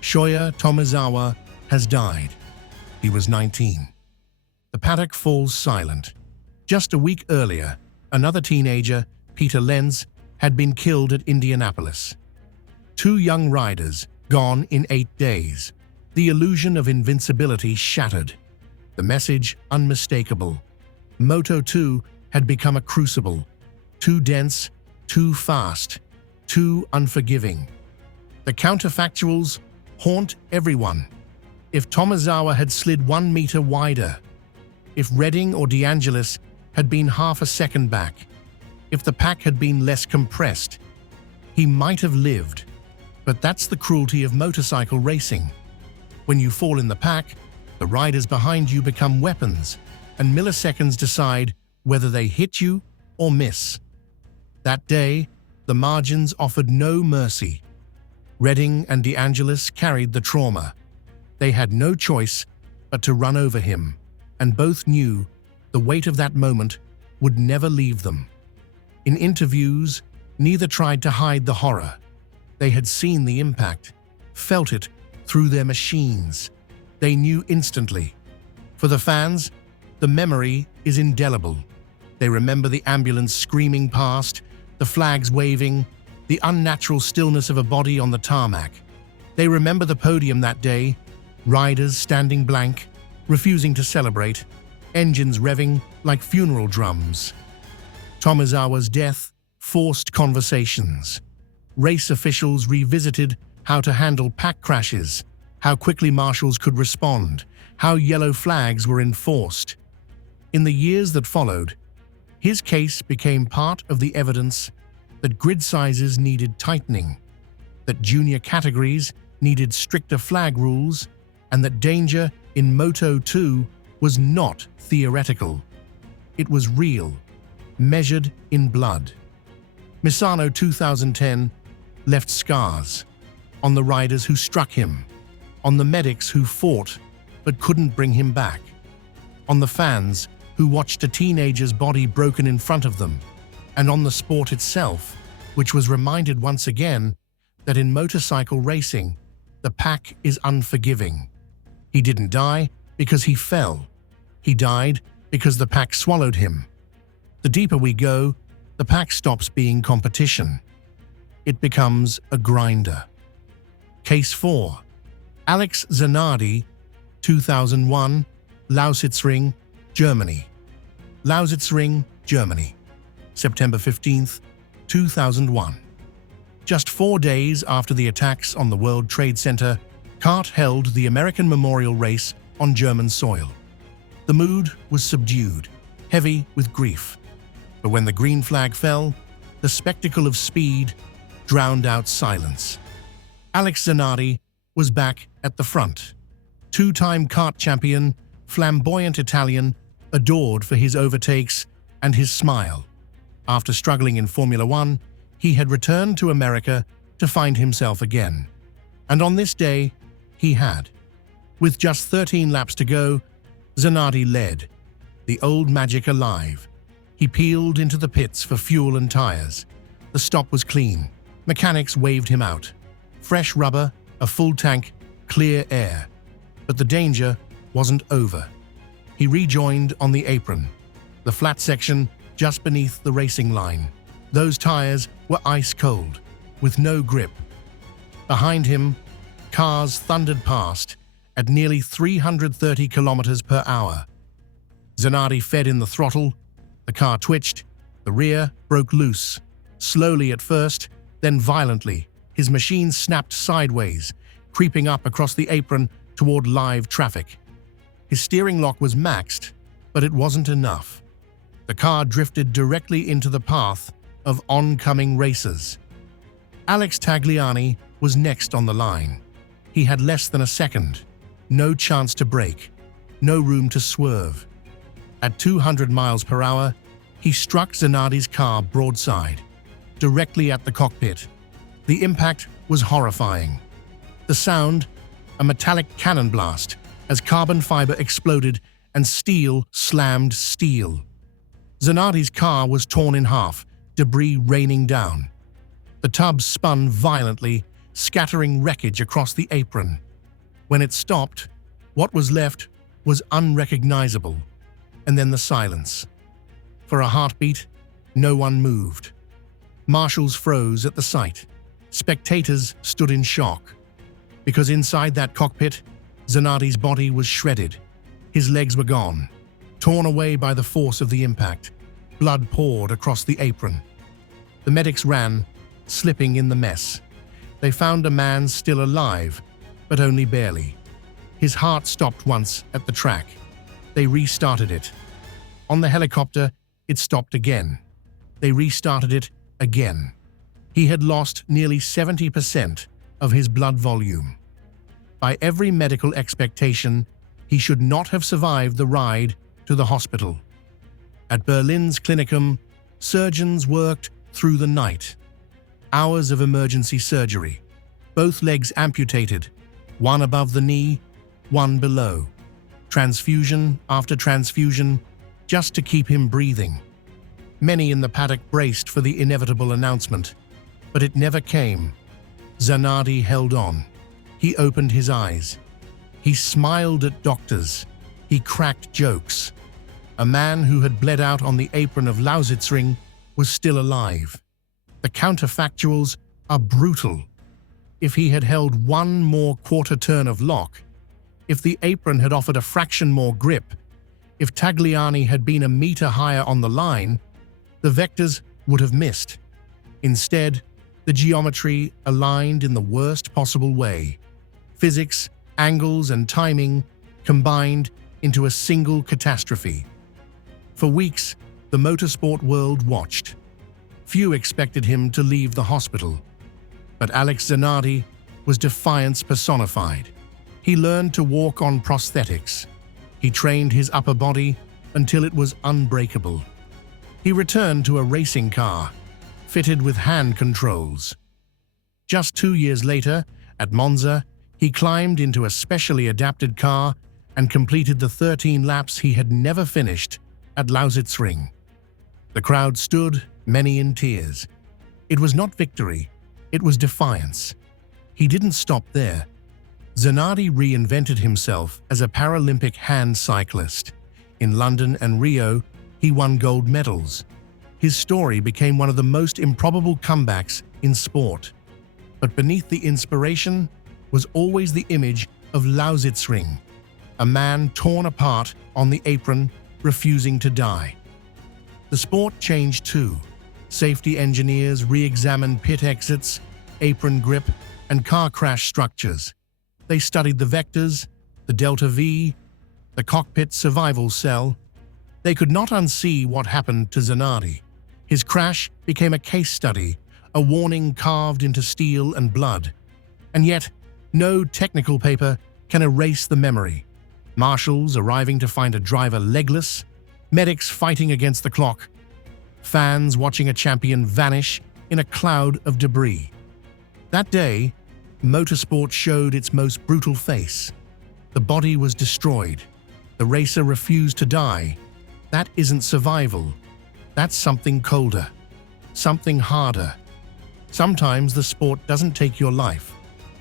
Shoya Tomizawa has died. He was 19. The paddock falls silent. Just a week earlier, another teenager, Peter Lenz, had been killed at Indianapolis. Two young riders, gone in 8 days. The illusion of invincibility shattered. The message unmistakable. Moto2 had become a crucible. Too dense, too fast, too unforgiving. The counterfactuals haunt everyone. If Tomizawa had slid 1 meter wider, if Redding or DeAngelis had been half a second back, if the pack had been less compressed, he might have lived. But that's the cruelty of motorcycle racing. When you fall in the pack, the riders behind you become weapons, and milliseconds decide whether they hit you or miss. That day, the margins offered no mercy. Redding and DeAngelis carried the trauma. They had no choice but to run over him, and both knew the weight of that moment would never leave them. In interviews, neither tried to hide the horror. They had seen the impact, felt it through their machines. They knew instantly. For the fans, the memory is indelible. They remember the ambulance screaming past, the flags waving, the unnatural stillness of a body on the tarmac. They remember the podium that day, riders standing blank, refusing to celebrate, engines revving like funeral drums. Tomizawa's death forced conversations. Race officials revisited how to handle pack crashes, how quickly marshals could respond, how yellow flags were enforced. In the years that followed, his case became part of the evidence that grid sizes needed tightening, that junior categories needed stricter flag rules, and that danger in Moto2 was not theoretical. It was real, measured in blood. Misano 2010 left scars on the riders who struck him, on the medics who fought but couldn't bring him back, on the fans who watched a teenager's body broken in front of them, and on the sport itself, which was reminded once again that in motorcycle racing, the pack is unforgiving. He didn't die, because he fell. He died because the pack swallowed him. The deeper we go, the pack stops being competition. It becomes a grinder. Case 4. Alex Zanardi, 2001, Lausitzring, Germany. Lausitzring, Germany, September 15, 2001. Just 4 days after the attacks on the World Trade Center, CART held the American Memorial Race on German soil. The mood was subdued, heavy with grief. But when the green flag fell, the spectacle of speed drowned out silence. Alex Zanardi was back at the front. Two-time CART champion, flamboyant Italian, adored for his overtakes and his smile. After struggling in Formula One, he had returned to America to find himself again. And on this day, he had. With just 13 laps to go, Zanardi led, the old magic alive. He peeled into the pits for fuel and tires. The stop was clean. Mechanics waved him out. Fresh rubber, a full tank, clear air. But the danger wasn't over. He rejoined on the apron, the flat section just beneath the racing line. Those tires were ice cold, with no grip. Behind him, cars thundered past at nearly 330 kilometers per hour. Zanardi fed in the throttle, the car twitched, the rear broke loose. Slowly at first, then violently, his machine snapped sideways, creeping up across the apron toward live traffic. His steering lock was maxed, but it wasn't enough. The car drifted directly into the path of oncoming racers. Alex Tagliani was next on the line. He had less than a second, no chance to brake, no room to swerve. At 200 miles per hour, he struck Zanardi's car broadside, directly at the cockpit. The impact was horrifying. The sound, a metallic cannon blast, as carbon fiber exploded and steel slammed steel. Zanardi's car was torn in half, debris raining down. The tub spun violently, scattering wreckage across the apron. When it stopped, what was left was unrecognizable, and then the silence. For a heartbeat, no one moved. Marshals froze at the sight. Spectators stood in shock. Because inside that cockpit, Zanardi's body was shredded. His legs were gone, torn away by the force of the impact. Blood poured across the apron. The medics ran, slipping in the mess. They found a man still alive, but only barely. His heart stopped once at the track. They restarted it. On the helicopter, it stopped again. They restarted it again. He had lost nearly 70% of his blood volume. By every medical expectation, he should not have survived the ride to the hospital. At Berlin's Klinikum, surgeons worked through the night. Hours of emergency surgery. Both legs amputated, one above the knee, one below. Transfusion after transfusion, just to keep him breathing. Many in the paddock braced for the inevitable announcement, but it never came. Zanardi held on. He opened his eyes. He smiled at doctors. He cracked jokes. A man who had bled out on the apron of Lausitzring was still alive. The counterfactuals are brutal. If he had held one more quarter turn of lock, if the apron had offered a fraction more grip, if Tagliani had been a meter higher on the line, the vectors would have missed. Instead, the geometry aligned in the worst possible way. Physics, angles, and timing combined into a single catastrophe. For weeks, the motorsport world watched. Few expected him to leave the hospital. But Alex Zanardi was defiance personified. He learned to walk on prosthetics. He trained his upper body until it was unbreakable. He returned to a racing car, fitted with hand controls. Just 2 years later, at Monza, he climbed into a specially adapted car and completed the 13 laps he had never finished at Lausitzring. The crowd stood, many in tears. It was not victory, it was defiance. He didn't stop there. Zanardi reinvented himself as a Paralympic hand cyclist. In London and Rio, he won gold medals. His story became one of the most improbable comebacks in sport. But beneath the inspiration was always the image of Lausitzring, a man torn apart on the apron, refusing to die. The sport changed too. Safety engineers re-examined pit exits, apron grip, and car crash structures. They studied the vectors, the Delta V, the cockpit survival cell. They could not unsee what happened to Zanardi. His crash became a case study, a warning carved into steel and blood. And yet, no technical paper can erase the memory. Marshals arriving to find a driver legless, medics fighting against the clock, fans watching a champion vanish in a cloud of debris. That day, motorsport showed its most brutal face. The body was destroyed. The racer refused to die. That isn't survival. That's something colder, something harder. Sometimes the sport doesn't take your life.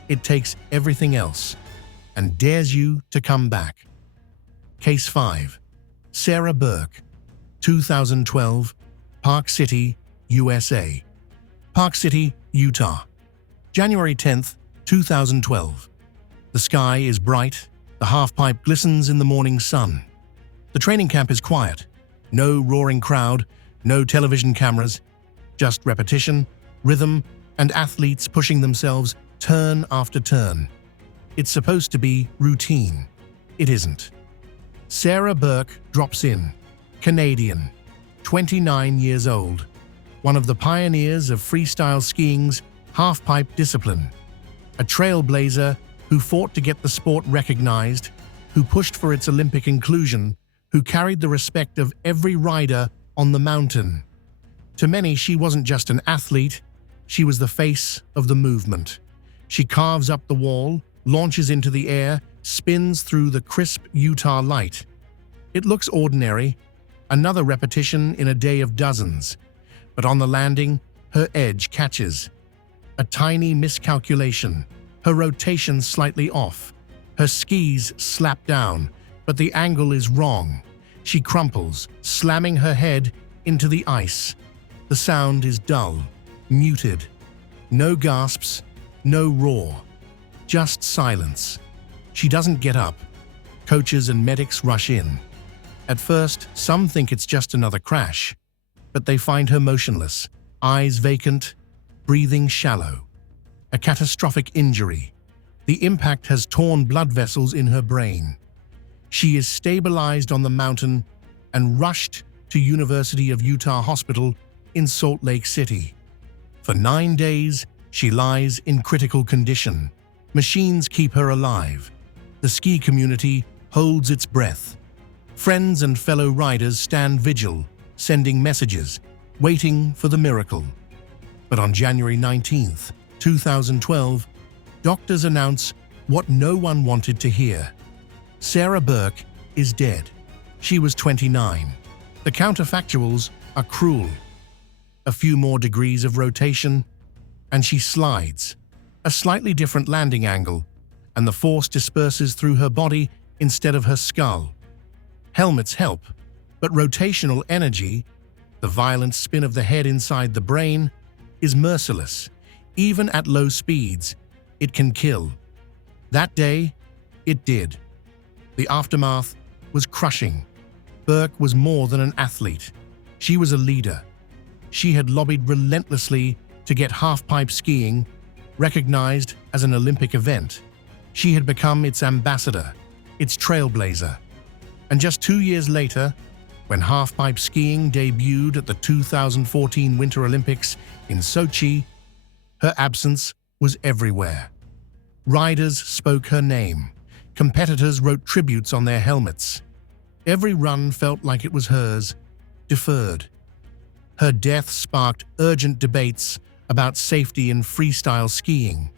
It takes everything else and dares you to come back. Case 5. Sarah Burke, 2012, Park City, USA. Park City, Utah. January 10th, 2012. The sky is bright, the halfpipe glistens in the morning sun. The training camp is quiet. No roaring crowd, no television cameras, just repetition, rhythm, and athletes pushing themselves turn after turn. It's supposed to be routine. It isn't. Sarah Burke drops in, Canadian, 29 years old, one of the pioneers of freestyle skiing's halfpipe discipline, a trailblazer who fought to get the sport recognized, who pushed for its Olympic inclusion, who carried the respect of every rider on the mountain. To many, she wasn't just an athlete, she was the face of the movement. She carves up the wall, launches into the air, spins through the crisp Utah light. It looks ordinary, another repetition in a day of dozens. But on the landing, her edge catches. A tiny miscalculation, her rotation slightly off. Her skis slap down, but the angle is wrong. She crumples, slamming her head into the ice. The sound is dull, muted. No gasps, no roar. Just silence. She doesn't get up. Coaches and medics rush in. At first, some think it's just another crash, but they find her motionless, eyes vacant, breathing shallow. A catastrophic injury. The impact has torn blood vessels in her brain. She is stabilized on the mountain and rushed to University of Utah Hospital in Salt Lake City. For 9 days, she lies in critical condition. Machines keep her alive. The ski community holds its breath. Friends and fellow riders stand vigil, sending messages, waiting for the miracle. But on January 19th, 2012, doctors announce what no one wanted to hear. Sarah Burke is dead. She was 29. The counterfactuals are cruel. A few more degrees of rotation, and she slides. A slightly different landing angle, and the force disperses through her body instead of her skull. Helmets help, but rotational energy, the violent spin of the head inside the brain, is merciless. Even at low speeds, it can kill. That day, it did. The aftermath was crushing. Burke was more than an athlete. She was a leader. She had lobbied relentlessly to get halfpipe skiing recognized as an Olympic event. She had become its ambassador, its trailblazer. And just 2 years later, when halfpipe skiing debuted at the 2014 Winter Olympics in Sochi, her absence was everywhere. Riders spoke her name. Competitors wrote tributes on their helmets. Every run felt like it was hers, deferred. Her death sparked urgent debates about safety in freestyle skiing,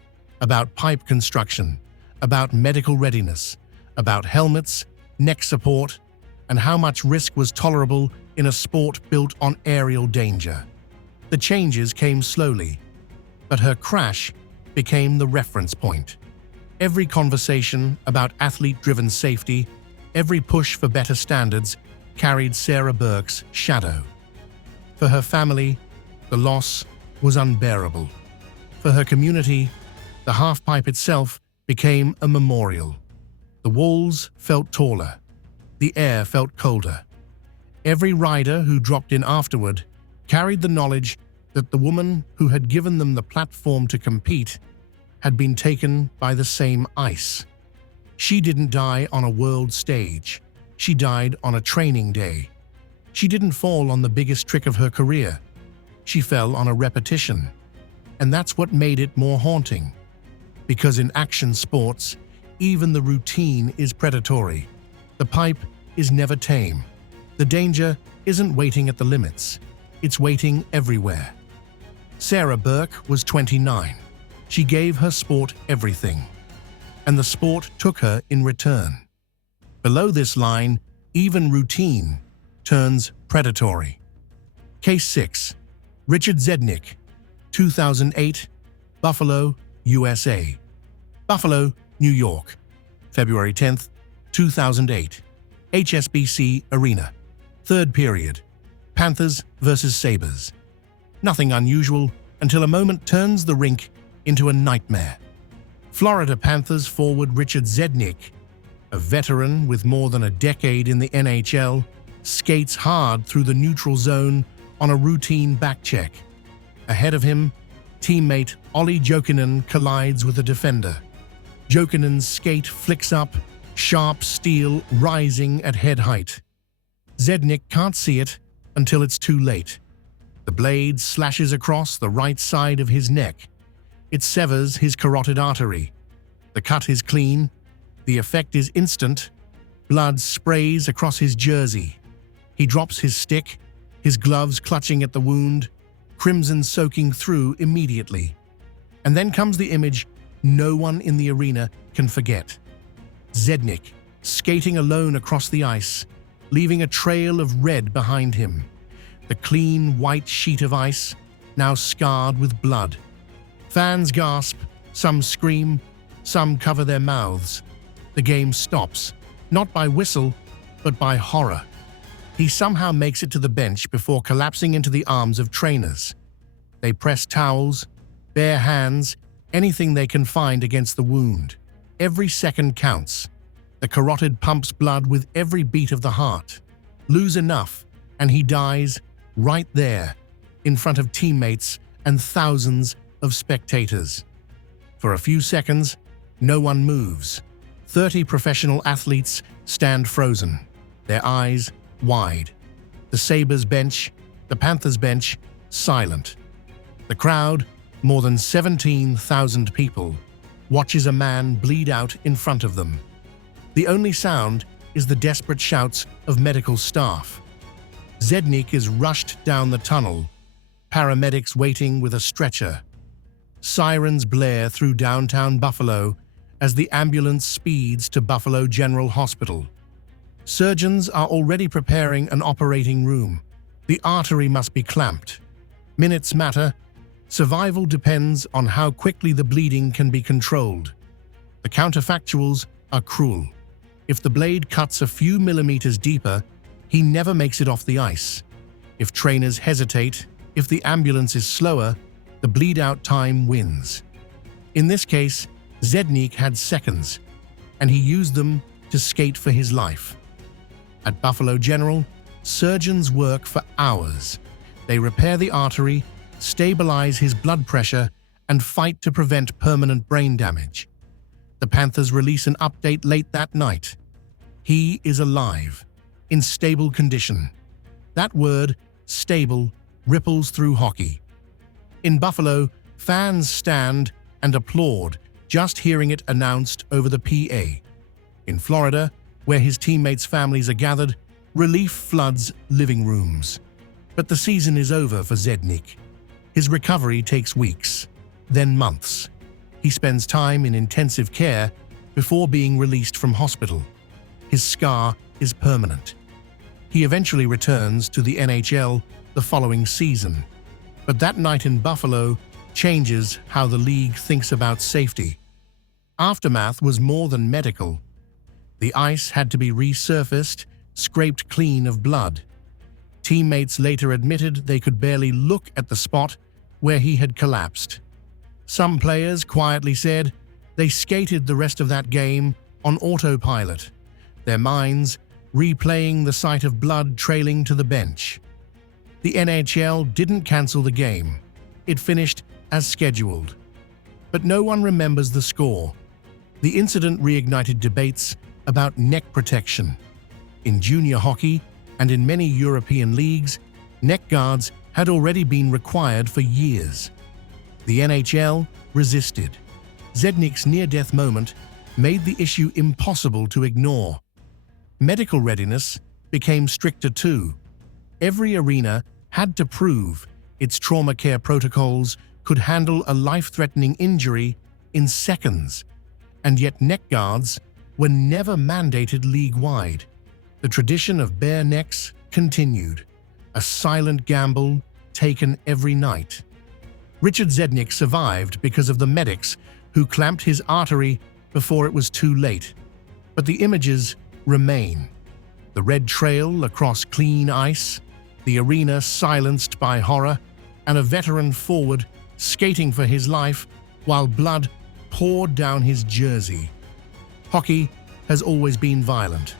about pipe construction, about medical readiness, about helmets, neck support, and how much risk was tolerable in a sport built on aerial danger. The changes came slowly, but her crash became the reference point. Every conversation about athlete-driven safety, every push for better standards carried Sarah Burke's shadow. For her family, the loss was unbearable. For her community, the halfpipe itself became a memorial. The walls felt taller. The air felt colder. Every rider who dropped in afterward carried the knowledge that the woman who had given them the platform to compete had been taken by the same ice. She didn't die on a world stage. She died on a training day. She didn't fall on the biggest trick of her career. She fell on a repetition. And that's what made it more haunting. Because in action sports, even the routine is predatory. The pipe is never tame. The danger isn't waiting at the limits. It's waiting everywhere. Sarah Burke was 29. She gave her sport everything. And the sport took her in return. Below this line, even routine turns predatory. Case 6. Richard Zednick, 2008, Buffalo, USA. Buffalo, New York, February 10, 2008. HSBC Arena. Third period. Panthers versus Sabres. Nothing unusual until a moment turns the rink into a nightmare. Florida Panthers forward Richard Zednick, a veteran with more than a decade in the NHL, skates hard through the neutral zone on a routine backcheck. Ahead of him, teammate Olli Jokinen collides with a defender. Jokinen's skate flicks up, sharp steel rising at head height. Zednick can't see it until it's too late. The blade slashes across the right side of his neck. It severs his carotid artery. The cut is clean. The effect is instant. Blood sprays across his jersey. He drops his stick, his gloves clutching at the wound, crimson soaking through immediately. And then comes the image no one in the arena can forget. Zednick, skating alone across the ice, leaving a trail of red behind him. The clean white sheet of ice, now scarred with blood. Fans gasp, some scream, some cover their mouths. The game stops, not by whistle, but by horror. He somehow makes it to the bench before collapsing into the arms of trainers. They press towels, bare hands, anything they can find against the wound. Every second counts. The carotid pumps blood with every beat of the heart. Lose enough, and he dies right there, in front of teammates and thousands of spectators. For a few seconds, no one moves. 30 professional athletes stand frozen, their eyes wide. The Sabres bench, the Panthers bench, silent. The crowd, more than 17,000 people, watches a man bleed out in front of them. The only sound is the desperate shouts of medical staff. Zednick is rushed down the tunnel, paramedics waiting with a stretcher. Sirens blare through downtown Buffalo as the ambulance speeds to Buffalo General Hospital. Surgeons are already preparing an operating room. The artery must be clamped. Minutes matter. Survival depends on how quickly the bleeding can be controlled. The counterfactuals are cruel. If the blade cuts a few millimeters deeper, he never makes it off the ice. If trainers hesitate, if the ambulance is slower, the bleed-out time wins. In this case, Zednick had seconds, and he used them to skate for his life. At Buffalo General, surgeons work for hours. They repair the artery, stabilize his blood pressure, and fight to prevent permanent brain damage. The Panthers release an update late that night. He is alive, in stable condition. That word, stable, ripples through hockey. In Buffalo, fans stand and applaud just hearing it announced over the PA. In Florida, where his teammates' families are gathered, relief floods living rooms. But the season is over for Zednick. His recovery takes weeks, then months. He spends time in intensive care before being released from hospital. His scar is permanent. He eventually returns to the NHL the following season. But that night in Buffalo changes how the league thinks about safety. Aftermath was more than medical. The ice had to be resurfaced, scraped clean of blood. Teammates later admitted they could barely look at the spot where he had collapsed. Some players quietly said they skated the rest of that game on autopilot, their minds replaying the sight of blood trailing to the bench. The NHL didn't cancel the game. It finished as scheduled. But no one remembers the score. The incident reignited debates about neck protection. In junior hockey and in many European leagues, neck guards had already been required for years. The NHL resisted. Zednik's near-death moment made the issue impossible to ignore. Medical readiness became stricter too. Every arena had to prove its trauma care protocols could handle a life-threatening injury in seconds, and yet neck guards were never mandated league-wide. The tradition of bare necks continued, a silent gamble taken every night. Richard Zednik survived because of the medics who clamped his artery before it was too late. But the images remain. The red trail across clean ice, the arena silenced by horror, and a veteran forward skating for his life while blood poured down his jersey. Hockey has always been violent.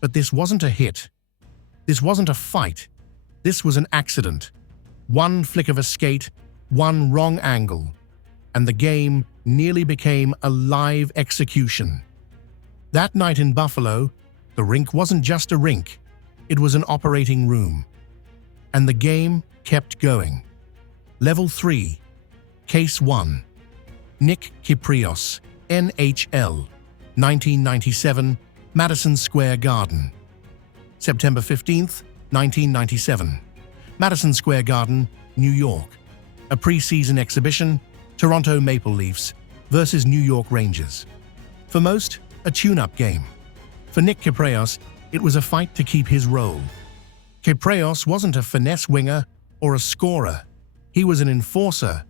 But this wasn't a hit. This wasn't a fight. This was an accident. One flick of a skate, one wrong angle, and the game nearly became a live execution. That night in Buffalo, the rink wasn't just a rink. It was an operating room. And the game kept going. Level 3. Case 1. Nick Kyprios, NHL, 1997, Madison Square Garden. September 15th, 1997. Madison Square Garden, New York. A preseason exhibition, Toronto Maple Leafs versus New York Rangers. For most, a tune-up game. For Nick Kyprios, it was a fight to keep his role. Kyprios wasn't a finesse winger or a scorer. He was an enforcer,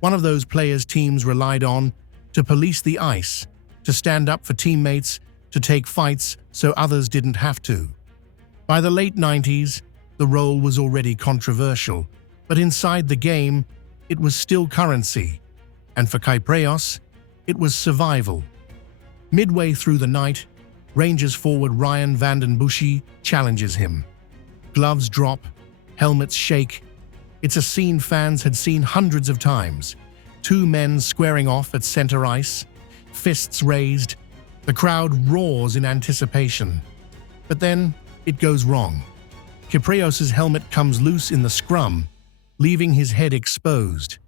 one of those players teams relied on to police the ice, to stand up for teammates, to take fights so others didn't have to. By the late 90s, the role was already controversial, but inside the game, it was still currency. And for Kyprios, it was survival. Midway through the night, Rangers forward Ryan Vanden Bussche challenges him. Gloves drop, helmets shake. It's a scene fans had seen hundreds of times. Two men squaring off at center ice, fists raised. The crowd roars in anticipation. But then, it goes wrong. Kyprios' helmet comes loose in the scrum, leaving his head exposed.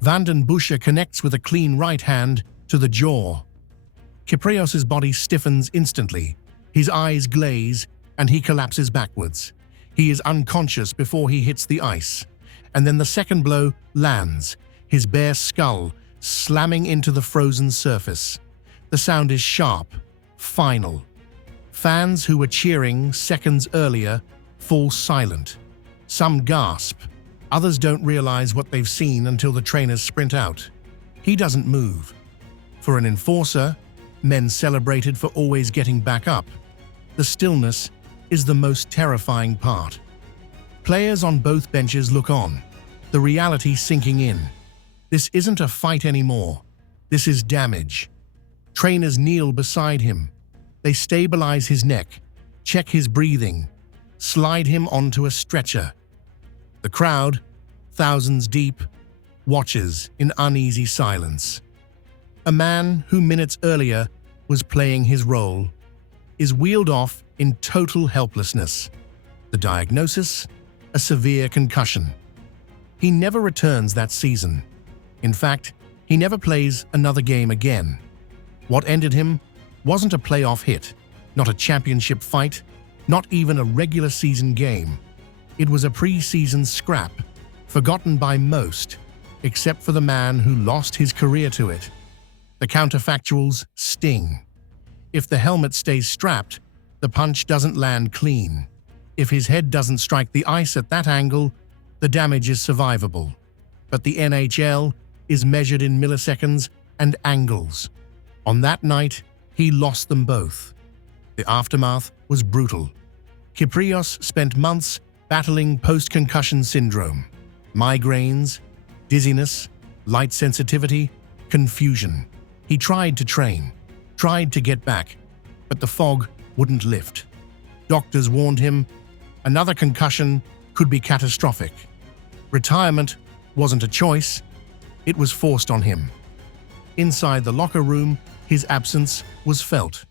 Vanden Bussche connects with a clean right hand to the jaw. Kyprios' body stiffens instantly. His eyes glaze, and he collapses backwards. He is unconscious before he hits the ice. And then the second blow lands, his bare skull slamming into the frozen surface. The sound is sharp, final. Fans who were cheering seconds earlier fall silent. Some gasp. Others don't realize what they've seen until the trainers sprint out. He doesn't move. For an enforcer, men celebrated for always getting back up. The stillness is the most terrifying part. Players on both benches look on, the reality sinking in. This isn't a fight anymore. This is damage. Trainers kneel beside him. They stabilize his neck, check his breathing, slide him onto a stretcher. The crowd, thousands deep, watches in uneasy silence. A man who minutes earlier was playing his role is wheeled off in total helplessness. The diagnosis? A severe concussion. He never returns that season. In fact, he never plays another game again. What ended him wasn't a playoff hit, not a championship fight, not even a regular season game. It was a preseason scrap, forgotten by most, except for the man who lost his career to it. The counterfactuals sting. If the helmet stays strapped, the punch doesn't land clean. If his head doesn't strike the ice at that angle, the damage is survivable. But the NHL is measured in milliseconds and angles. On that night, he lost them both. The aftermath was brutal. Kyprios spent months battling post-concussion syndrome, migraines, dizziness, light sensitivity, confusion. He tried to train, tried to get back, but the fog wouldn't lift. Doctors warned him another concussion could be catastrophic. Retirement wasn't a choice, it was forced on him. Inside the locker room, his absence was felt.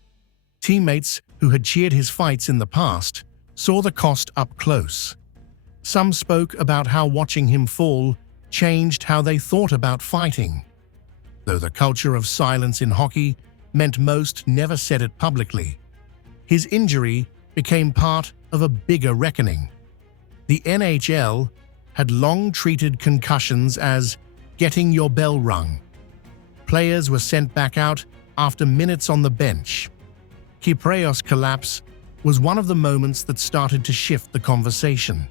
Teammates who had cheered his fights in the past saw the cost up close. Some spoke about how watching him fall changed how they thought about fighting. Though the culture of silence in hockey meant most never said it publicly, his injury became part of a bigger reckoning. The NHL had long treated concussions as getting your bell rung. Players were sent back out after minutes on the bench. Kyprios' collapse was one of the moments that started to shift the conversation.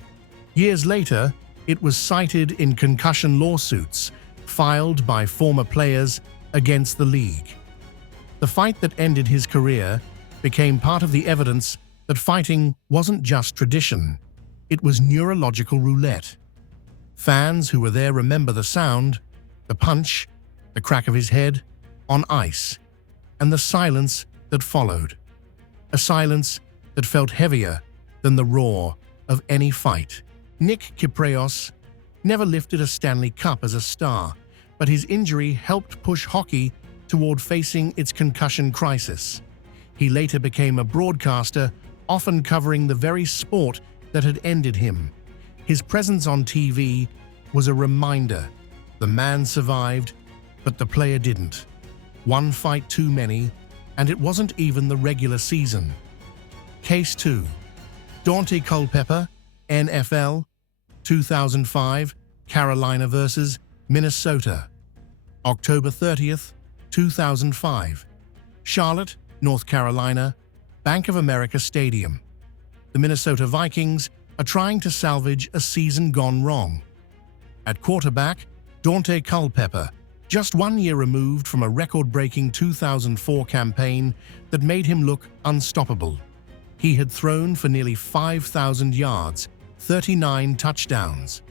Years later, it was cited in concussion lawsuits filed by former players against the league. The fight that ended his career became part of the evidence that fighting wasn't just tradition, it was neurological roulette. Fans who were there remember the sound, the punch, the crack of his head on ice, and the silence that followed. A silence that felt heavier than the roar of any fight. Nick Kyprios never lifted a Stanley Cup as a star, but his injury helped push hockey toward facing its concussion crisis. He later became a broadcaster, often covering the very sport that had ended him. His presence on TV was a reminder. The man survived, but the player didn't. One fight too many, and it wasn't even the regular season. Case 2. Dante Culpepper, NFL, 2005, Carolina vs. Minnesota. October 30th, 2005. Charlotte, North Carolina, Bank of America Stadium. The Minnesota Vikings are trying to salvage a season gone wrong. At quarterback, Dante Culpepper, just 1 year removed from a record-breaking 2004 campaign that made him look unstoppable. He had thrown for nearly 5,000 yards, 39 touchdowns.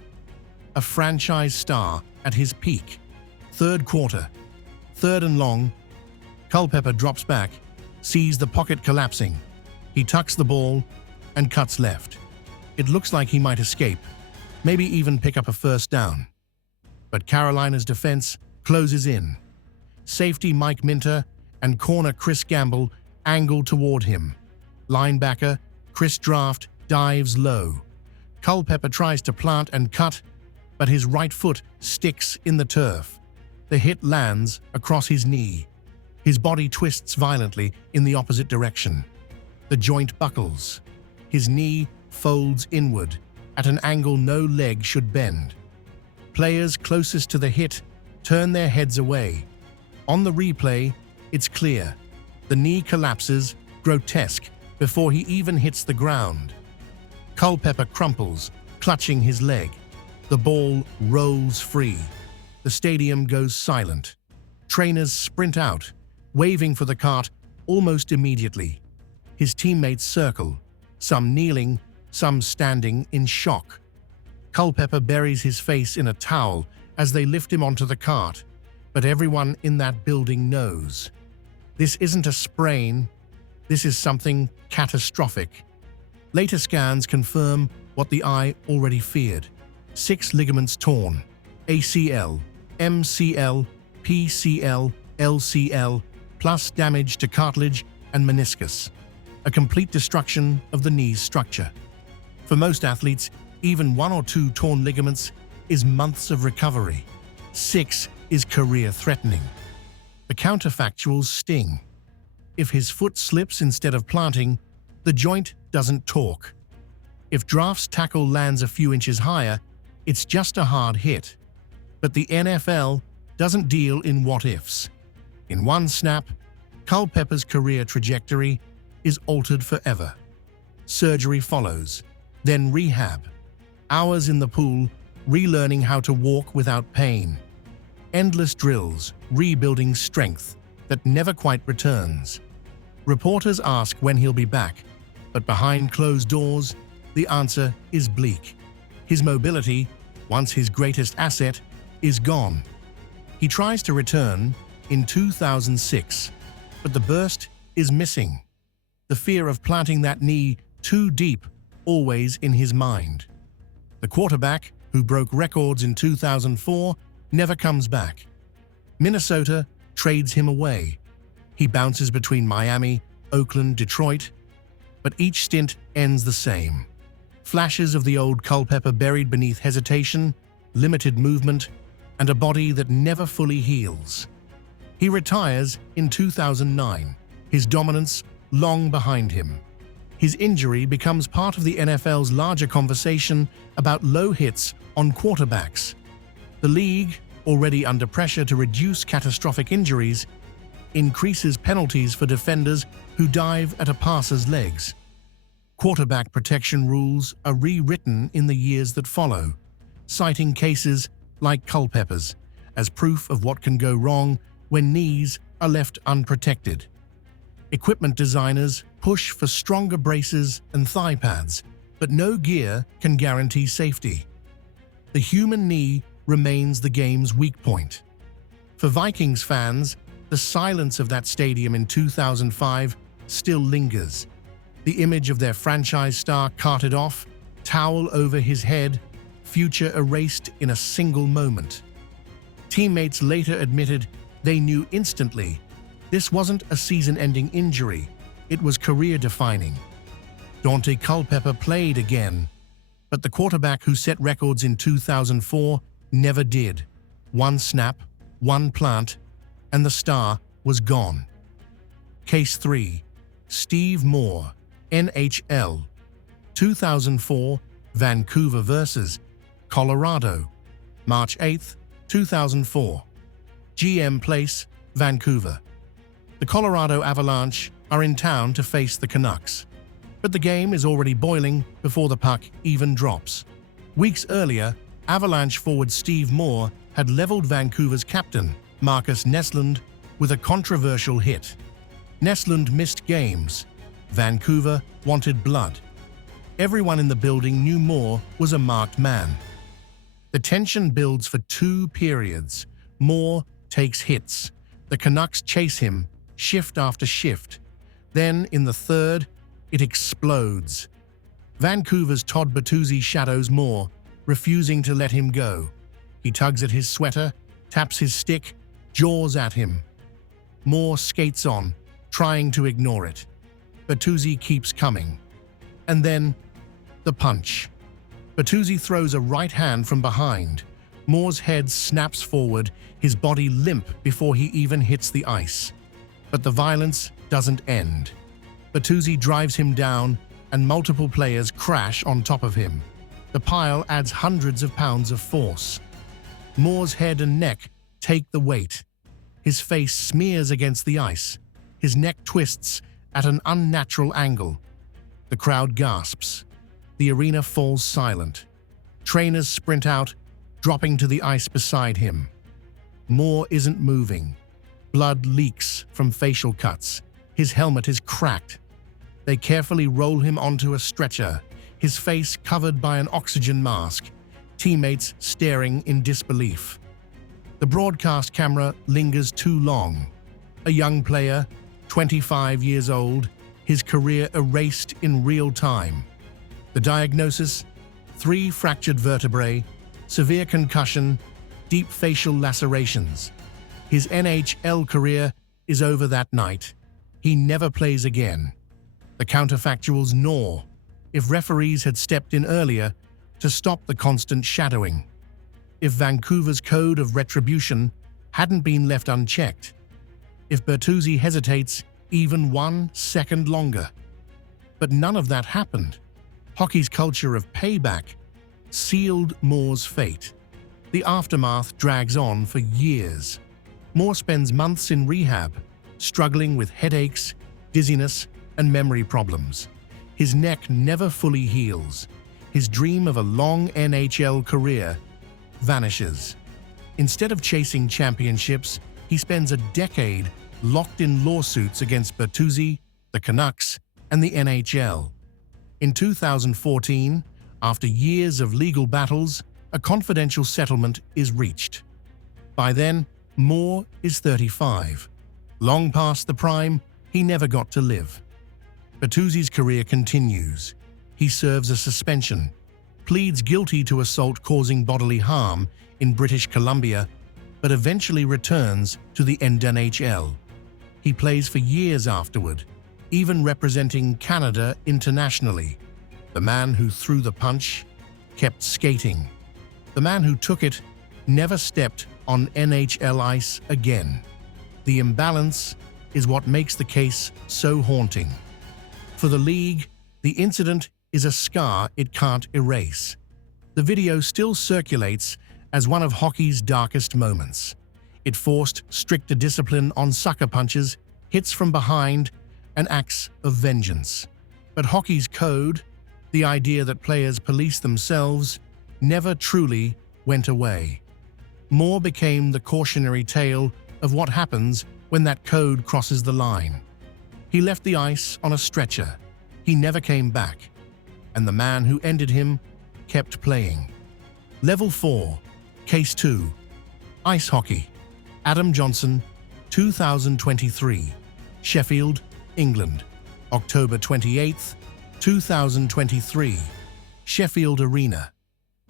A franchise star at his peak. Third quarter, third and long, Culpepper drops back, sees the pocket collapsing. He tucks the ball and cuts left. It looks like he might escape, maybe even pick up a first down. But Carolina's defense closes in. Safety Mike Minter and corner Chris Gamble angle toward him. Linebacker Chris Draft dives low. Culpepper tries to plant and cut, but his right foot sticks in the turf. The hit lands across his knee. His body twists violently in the opposite direction. The joint buckles. His knee folds inward at an angle no leg should bend. Players closest to the hit turn their heads away. On the replay, it's clear. The knee collapses, grotesque, before he even hits the ground. Culpepper crumples, clutching his leg. The ball rolls free. The stadium goes silent. Trainers sprint out, waving for the cart almost immediately. His teammates circle, some kneeling, some standing in shock. Culpepper buries his face in a towel as they lift him onto the cart, but everyone in that building knows. This isn't a sprain, this is something catastrophic. Later scans confirm what the eye already feared. 6 ligaments torn, ACL, MCL, PCL, LCL, plus damage to cartilage and meniscus. A complete destruction of the knee's structure. For most athletes, even 1 or 2 torn ligaments is months of recovery. 6 is career-threatening. The counterfactuals sting. If his foot slips instead of planting, the joint doesn't torque. If Draft's tackle lands a few inches higher, it's just a hard hit. But the NFL doesn't deal in what-ifs. In one snap, Culpepper's career trajectory is altered forever. Surgery follows, then rehab. Hours in the pool, relearning how to walk without pain. Endless drills, rebuilding strength. that never quite returns. Reporters ask when he'll be back, but behind closed doors, the answer is bleak. His mobility, once his greatest asset, is gone. He tries to return in 2006, but the burst is missing. The fear of planting that knee too deep always in his mind. The quarterback, who broke records in 2004, never comes back. Minnesota trades him away. He bounces between Miami, Oakland, Detroit, but each stint ends the same. Flashes of the old Culpepper buried beneath hesitation, limited movement, and a body that never fully heals. He retires in 2009, his dominance long behind him. His injury becomes part of the NFL's larger conversation about low hits on quarterbacks. The league, already under pressure to reduce catastrophic injuries, increases penalties for defenders who dive at a passer's legs. Quarterback protection rules are rewritten in the years that follow, citing cases like Culpepper's as proof of what can go wrong when knees are left unprotected. Equipment designers push for stronger braces and thigh pads, but no gear can guarantee safety. The human knee remains the game's weak point. For Vikings fans, the silence of that stadium in 2005 still lingers. The image of their franchise star carted off, towel over his head, future erased in a single moment. Teammates later admitted they knew instantly this wasn't a season-ending injury, it was career-defining. Dante Culpepper played again, but the quarterback who set records in 2004 never did. One snap, one plant, and the star was gone. Case 3. Steve Moore, NHL. 2004, Vancouver vs. Colorado. March 8, 2004. GM Place, Vancouver. The Colorado Avalanche are in town to face the Canucks, but the game is already boiling before the puck even drops. Weeks earlier, Avalanche forward Steve Moore had leveled Vancouver's captain, Marcus Nestlund, with a controversial hit. Nestlund missed games. Vancouver wanted blood. Everyone in the building knew Moore was a marked man. The tension builds for 2 periods. Moore takes hits. The Canucks chase him, shift after shift. Then, in the third, it explodes. Vancouver's Todd Bertuzzi shadows Moore, refusing to let him go. He tugs at his sweater, taps his stick, jaws at him. Moore skates on, trying to ignore it. Bertuzzi keeps coming. And then, the punch. Bertuzzi throws a right hand from behind. Moore's head snaps forward, his body limp before he even hits the ice. But the violence doesn't end. Bertuzzi drives him down, and multiple players crash on top of him. The pile adds hundreds of pounds of force. Moore's head and neck take the weight. His face smears against the ice. His neck twists at an unnatural angle. The crowd gasps. The arena falls silent. Trainers sprint out, dropping to the ice beside him. Moore isn't moving. Blood leaks from facial cuts. His helmet is cracked. They carefully roll him onto a stretcher, his face covered by an oxygen mask, teammates staring in disbelief. The broadcast camera lingers too long. A young player, 25 years old, his career erased in real time. The diagnosis: 3 fractured vertebrae, severe concussion, deep facial lacerations. His NHL career is over that night. He never plays again. The counterfactuals gnaw. If referees had stepped in earlier to stop the constant shadowing. If Vancouver's code of retribution hadn't been left unchecked. If Bertuzzi hesitates even 1 second longer. But none of that happened. Hockey's culture of payback sealed Moore's fate. The aftermath drags on for years. Moore spends months in rehab, struggling with headaches, dizziness, and memory problems. His neck never fully heals. His dream of a long NHL career vanishes. Instead of chasing championships, he spends a decade locked in lawsuits against Bertuzzi, the Canucks, and the NHL. In 2014, after years of legal battles, a confidential settlement is reached. By then, Moore is 35. Long past the prime, he never got to live. Bertuzzi's career continues. He serves a suspension, pleads guilty to assault causing bodily harm in British Columbia, but eventually returns to the NHL. He plays for years afterward, even representing Canada internationally. The man who threw the punch kept skating. The man who took it never stepped on NHL ice again. The imbalance is what makes the case so haunting. For the league, the incident is a scar it can't erase. The video still circulates as one of hockey's darkest moments. It forced stricter discipline on sucker punches, hits from behind, and acts of vengeance. But hockey's code, the idea that players police themselves, never truly went away. Moore became the cautionary tale of what happens when that code crosses the line. He left the ice on a stretcher. He never came back. And the man who ended him kept playing. Level 4, Case 2. Ice Hockey. Adam Johnson, 2023. Sheffield, England. October 28, 2023. Sheffield Arena.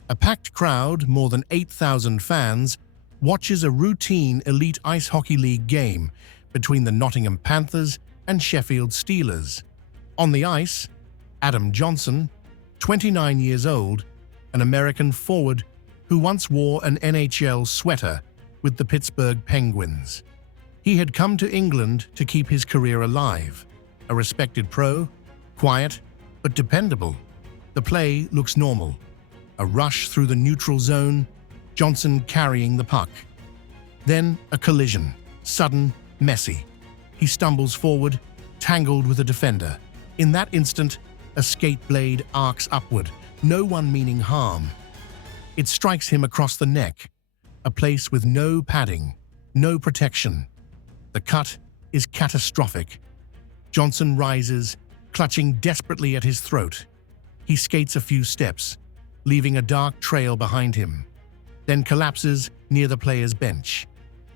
A packed crowd, more than 8,000 fans, watches a routine Elite Ice Hockey League game between the Nottingham Panthers and Sheffield Steelers. On the ice, Adam Johnson, 29 years old, an American forward who once wore an NHL sweater with the Pittsburgh Penguins. He had come to England to keep his career alive. A respected pro, quiet but dependable. The play looks normal. A rush through the neutral zone, Johnson carrying the puck. Then a collision, sudden, messy. He stumbles forward, tangled with a defender. In that instant, a skate blade arcs upward, no one meaning harm. It strikes him across the neck, a place with no padding, no protection. The cut is catastrophic. Johnson rises, clutching desperately at his throat. He skates a few steps, leaving a dark trail behind him, then collapses near the player's bench.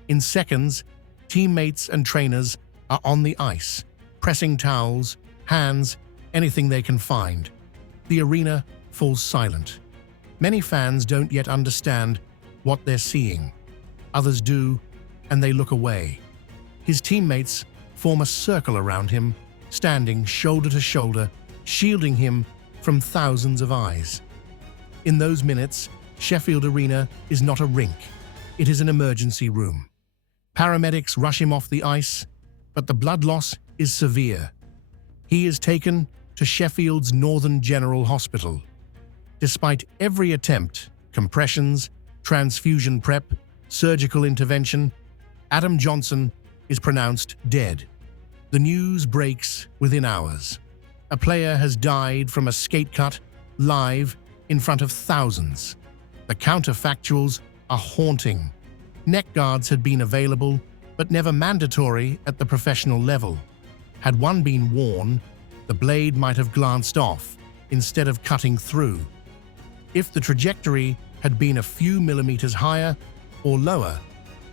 In seconds, teammates and trainers are on the ice, pressing towels, hands, anything they can find. The arena falls silent. Many fans don't yet understand what they're seeing. Others do, and they look away. His teammates form a circle around him, standing shoulder to shoulder, shielding him from thousands of eyes. In those minutes, Sheffield Arena is not a rink. It is an emergency room. Paramedics rush him off the ice, but the blood loss is severe. He is taken to Sheffield's Northern General Hospital. Despite every attempt, compressions, transfusion prep, surgical intervention, Adam Johnson is pronounced dead. The news breaks within hours. A player has died from a skate cut, live, in front of thousands. The counterfactuals are haunting. Neck guards had been available, but never mandatory at the professional level. Had one been worn, the blade might have glanced off instead of cutting through. If the trajectory had been a few millimeters higher or lower,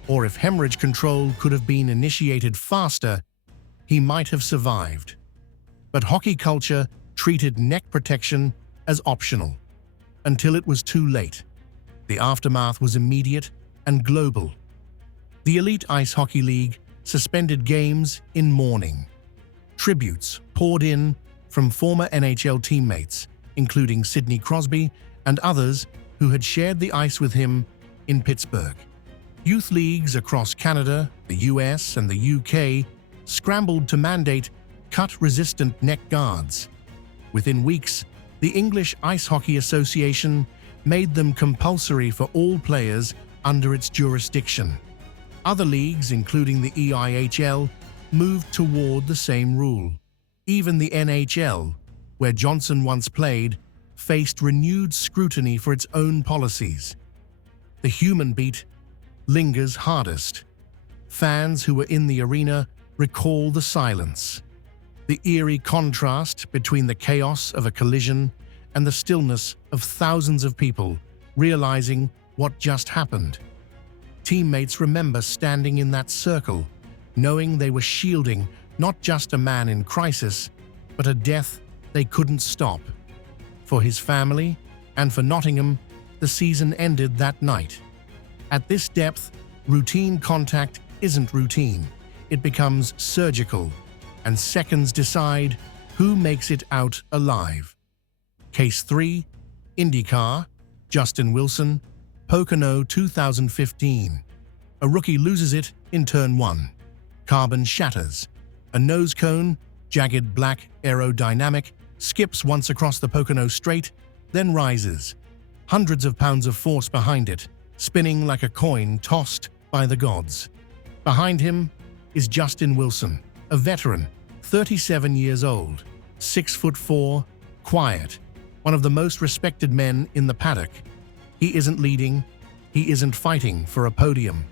or if hemorrhage control could have been initiated faster, he might have survived. But hockey culture treated neck protection as optional, until it was too late. The aftermath was immediate and global. The Elite Ice Hockey League suspended games in mourning. Tributes poured in from former NHL teammates, including Sidney Crosby and others who had shared the ice with him in Pittsburgh. Youth leagues across Canada, the US, and the UK scrambled to mandate cut-resistant neck guards. Within weeks, the English Ice Hockey Association made them compulsory for all players under its jurisdiction. Other leagues, including the EIHL, moved toward the same rule. Even the NHL, where Johnson once played, faced renewed scrutiny for its own policies. The human beat lingers hardest. Fans who were in the arena recall the silence, the eerie contrast between the chaos of a collision and the stillness of thousands of people realizing what just happened. Teammates remember standing in that circle, knowing they were shielding not just a man in crisis, but a death they couldn't stop. For his family and for Nottingham, the season ended that night. At this depth, routine contact isn't routine. It becomes surgical, and seconds decide who makes it out alive. Case 3, IndyCar, Justin Wilson, Pocono 2015. A rookie loses it in turn 1. Carbon shatters. A nose cone, jagged black aerodynamic, skips once across the Pocono Straight, then rises. Hundreds of pounds of force behind it, spinning like a coin tossed by the gods. Behind him is Justin Wilson, a veteran, 37 years old, 6'4", quiet, one of the most respected men in the paddock. He isn't leading, he isn't fighting for a podium.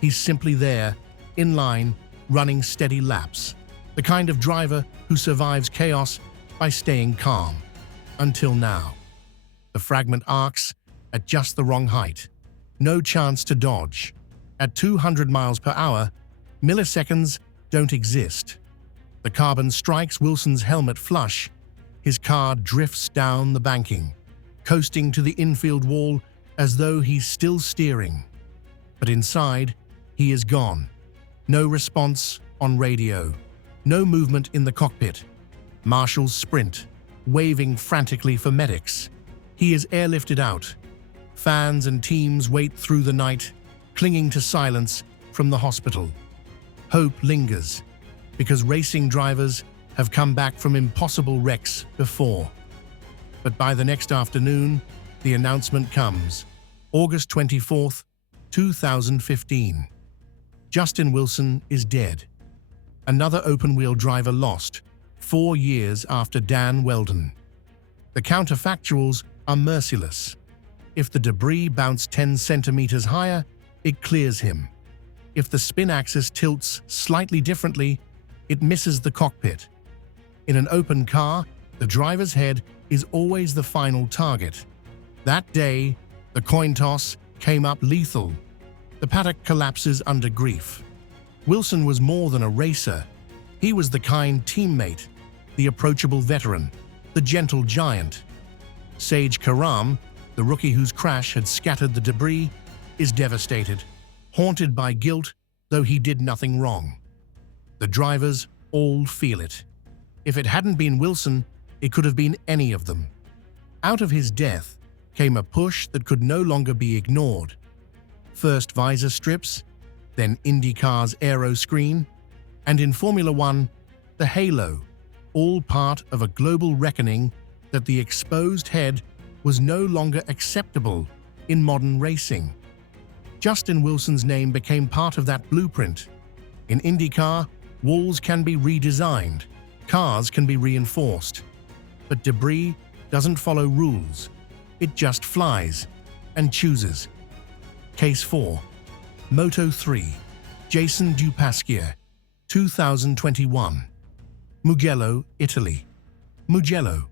He's simply there, in line, running steady laps. The kind of driver who survives chaos by staying calm. Until now. The fragment arcs at just the wrong height. No chance to dodge. At 200 miles per hour, milliseconds don't exist. The carbon strikes Wilson's helmet flush. His car drifts down the banking, coasting to the infield wall as though he's still steering. But inside, he is gone. No response on radio. No movement in the cockpit. Marshals sprint, waving frantically for medics. He is airlifted out. Fans and teams wait through the night, clinging to silence from the hospital. Hope lingers, because racing drivers have come back from impossible wrecks before. But by the next afternoon, the announcement comes. August 24th, 2015. Justin Wilson is dead. Another open-wheel driver lost, 4 years after Dan Weldon. The counterfactuals are merciless. If the debris bounced 10 centimeters higher, it clears him. If the spin axis tilts slightly differently, it misses the cockpit. In an open car, the driver's head is always the final target. That day, the coin toss came up lethal. The paddock collapses under grief. Wilson was more than a racer. He was the kind teammate, the approachable veteran, the gentle giant. Sage Karam, the rookie whose crash had scattered the debris, is devastated, haunted by guilt, though he did nothing wrong. The drivers all feel it. If it hadn't been Wilson, it could have been any of them. Out of his death came a push that could no longer be ignored. First visor strips, then IndyCar's aero screen, and in Formula One, the halo, all part of a global reckoning that the exposed head was no longer acceptable in modern racing. Justin Wilson's name became part of that blueprint. In IndyCar, walls can be redesigned, cars can be reinforced, but debris doesn't follow rules. It just flies and chooses. Case 4. Moto 3. Jason Dupasquier, 2021. Mugello, Italy. Mugello.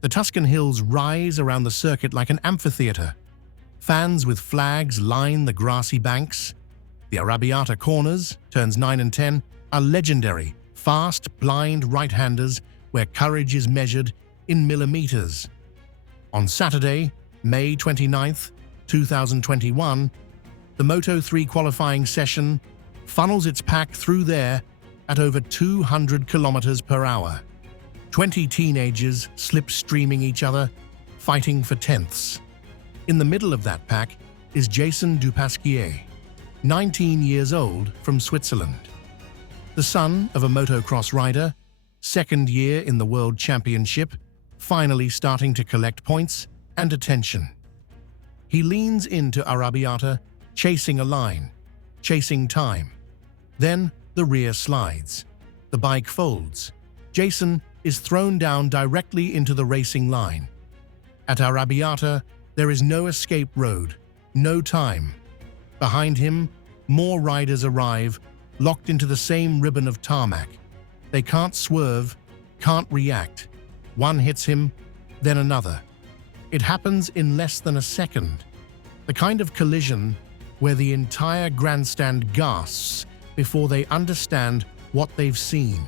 The Tuscan hills rise around the circuit like an amphitheater. Fans with flags line the grassy banks. The Arrabbiata corners, turns 9 and 10, are legendary, fast, blind right-handers where courage is measured in millimeters. On Saturday, May 29th, 2021, the Moto3 qualifying session funnels its pack through there at over 200 kilometers per hour. 20 teenagers slipstreaming each other, fighting for tenths. In the middle of that pack is Jason Dupasquier, 19 years old, from Switzerland. The son of a motocross rider, second year in the World Championship, finally starting to collect points and attention. He leans into Arrabbiata, chasing a line, chasing time. Then the rear slides. The bike folds. Jason is thrown down directly into the racing line. At Arrabbiata, there is no escape road, no time. Behind him, more riders arrive, locked into the same ribbon of tarmac. They can't swerve, can't react. One hits him, then another. It happens in less than a second. The kind of collision where the entire grandstand gasps before they understand what they've seen.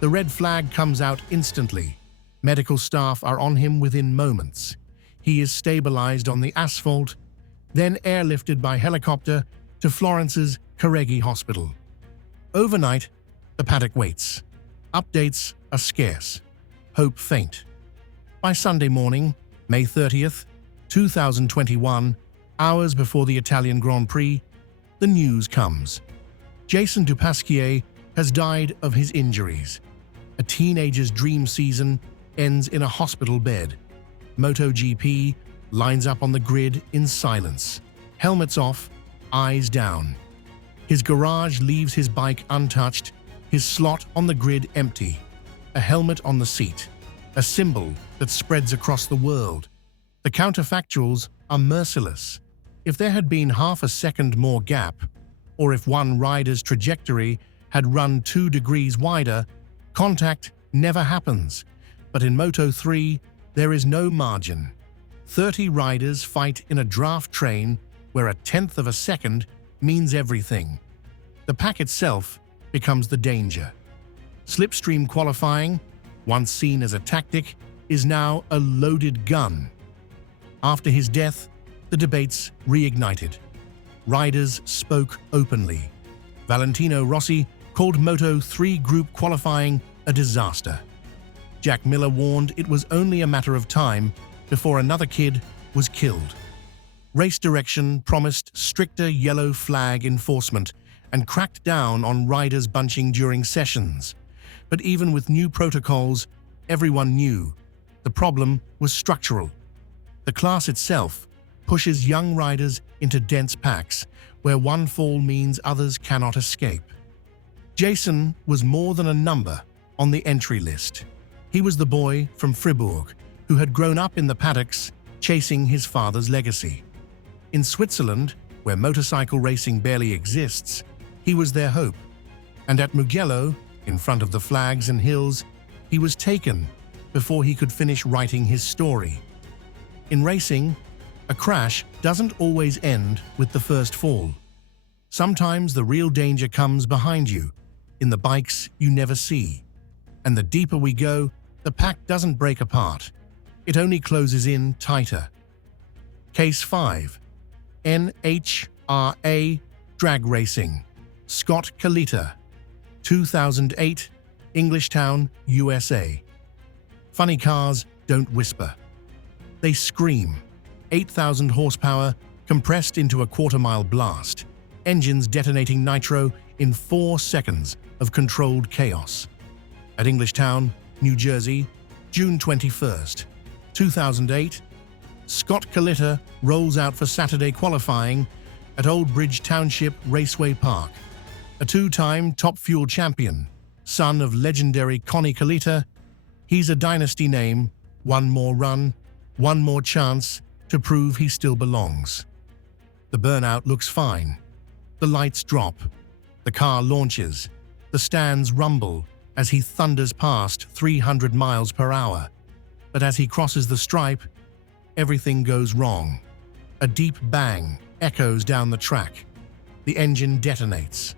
The red flag comes out instantly. Medical staff are on him within moments. He is stabilized on the asphalt, then airlifted by helicopter to Florence's Careggi Hospital. Overnight, the paddock waits. Updates are scarce. Hope faint. By Sunday morning, May 30th, 2021, hours before the Italian Grand Prix, the news comes. Jason Dupasquier has died of his injuries. A teenager's dream season ends in a hospital bed. MotoGP lines up on the grid in silence. Helmets off, eyes down. His garage leaves his bike untouched, his slot on the grid empty. A helmet on the seat, a symbol that spreads across the world. The counterfactuals are merciless. If there had been half a second more gap, or if one rider's trajectory had run 2 degrees wider, contact never happens. But in Moto3, there is no margin. 30 riders fight in a draft train where a tenth of a second means everything. The pack itself becomes the danger. Slipstream qualifying, once seen as a tactic, is now a loaded gun. After his death, the debates reignited. Riders spoke openly. Valentino Rossi called Moto3 group qualifying a disaster. Jack Miller warned it was only a matter of time before another kid was killed. Race direction promised stricter yellow flag enforcement and cracked down on riders bunching during sessions. But even with new protocols, everyone knew the problem was structural. The class itself pushes young riders into dense packs where one fall means others cannot escape. Jason was more than a number on the entry list. He was the boy from Fribourg who had grown up in the paddocks chasing his father's legacy. In Switzerland, where motorcycle racing barely exists, he was their hope. And at Mugello, in front of the flags and hills, he was taken before he could finish writing his story. In racing, a crash doesn't always end with the first fall. Sometimes the real danger comes behind you, in the bikes you never see. And the deeper we go, the pack doesn't break apart. It only closes in tighter. Case 5. NHRA Drag Racing. Scott Kalita. 2008, Englishtown, USA. Funny cars don't whisper. They scream. 8,000 horsepower compressed into a quarter-mile blast. Engines detonating nitro in 4 seconds of controlled chaos. At Englishtown, New Jersey, June 21st, 2008, Scott Kalita rolls out for Saturday qualifying at Old Bridge Township Raceway Park. A 2-time Top Fuel champion, son of legendary Connie Kalita, he's a dynasty name, one more run, one more chance to prove he still belongs. The burnout looks fine. The lights drop. The car launches. The stands rumble as he thunders past 300 miles per hour. But as he crosses the stripe, everything goes wrong. A deep bang echoes down the track. The engine detonates.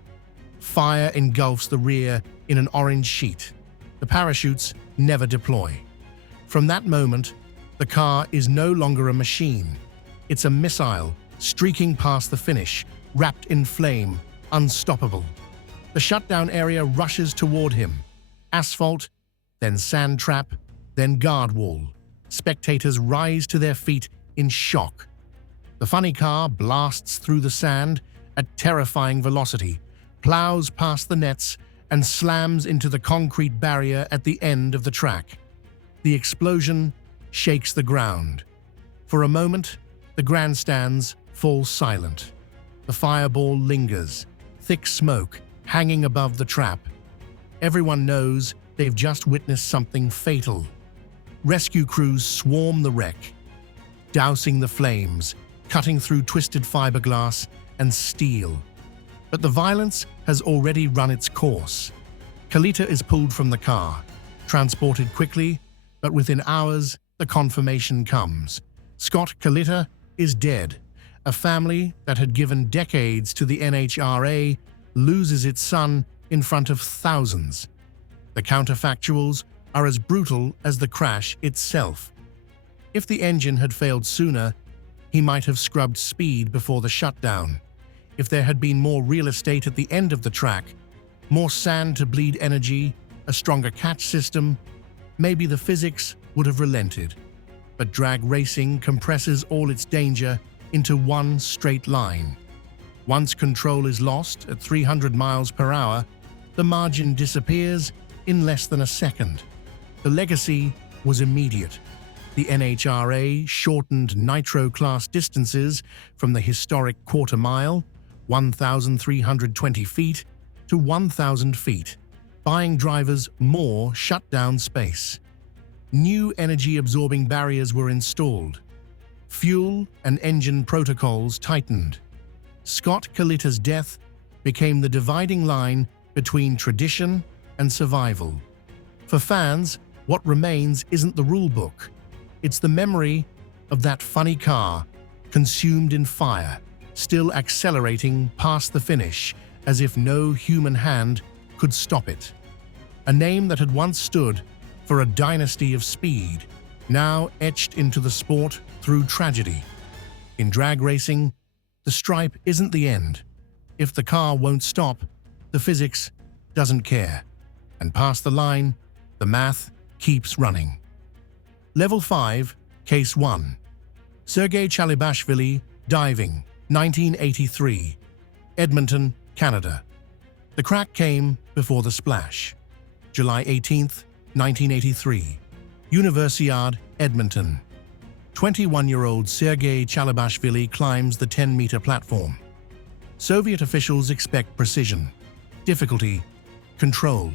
Fire engulfs the rear in an orange sheet. The parachutes never deploy. From that moment, the car is no longer a machine. It's a missile streaking past the finish, wrapped in flame, unstoppable. The shutdown area rushes toward him. Asphalt, then sand trap, then guard wall. Spectators rise to their feet in shock. The funny car blasts through the sand at terrifying velocity, plows past the nets, and slams into the concrete barrier at the end of the track. The explosion shakes the ground. For a moment, the grandstands fall silent. The fireball lingers, thick smoke hanging above the trap. Everyone knows they've just witnessed something fatal. Rescue crews swarm the wreck, dousing the flames, cutting through twisted fiberglass and steel. But the violence has already run its course. Kalita is pulled from the car, transported quickly, but within hours, the confirmation comes. Scott Kalita is dead. A family that had given decades to the NHRA loses its son in front of thousands. The counterfactuals are as brutal as the crash itself. If the engine had failed sooner, he might have scrubbed speed before the shutdown. If there had been more real estate at the end of the track, more sand to bleed energy, a stronger catch system, maybe the physics would have relented. But drag racing compresses all its danger into one straight line. Once control is lost at 300 miles per hour, the margin disappears in less than a second. The legacy was immediate. The NHRA shortened nitro-class distances from the historic quarter mile, 1,320 feet, to 1,000 feet, buying drivers more shutdown space. New energy-absorbing barriers were installed. Fuel and engine protocols tightened. Scott Kalita's death became the dividing line between tradition and survival. For fans, what remains isn't the rulebook. It's the memory of that funny car, consumed in fire, still accelerating past the finish as if no human hand could stop it. A name that had once stood for a dynasty of speed, now etched into the sport through tragedy. In drag racing, the stripe isn't the end. If the car won't stop, the physics doesn't care. And past the line, the math keeps running. Level 5, Case 1. Sergei Chalibashvili, diving, 1983. Edmonton, Canada. The crack came before the splash. July 18, 1983. Universiade, Edmonton. 21-year-old Sergei Chalibashvili climbs the 10-meter platform. Soviet officials expect precision, difficulty, control.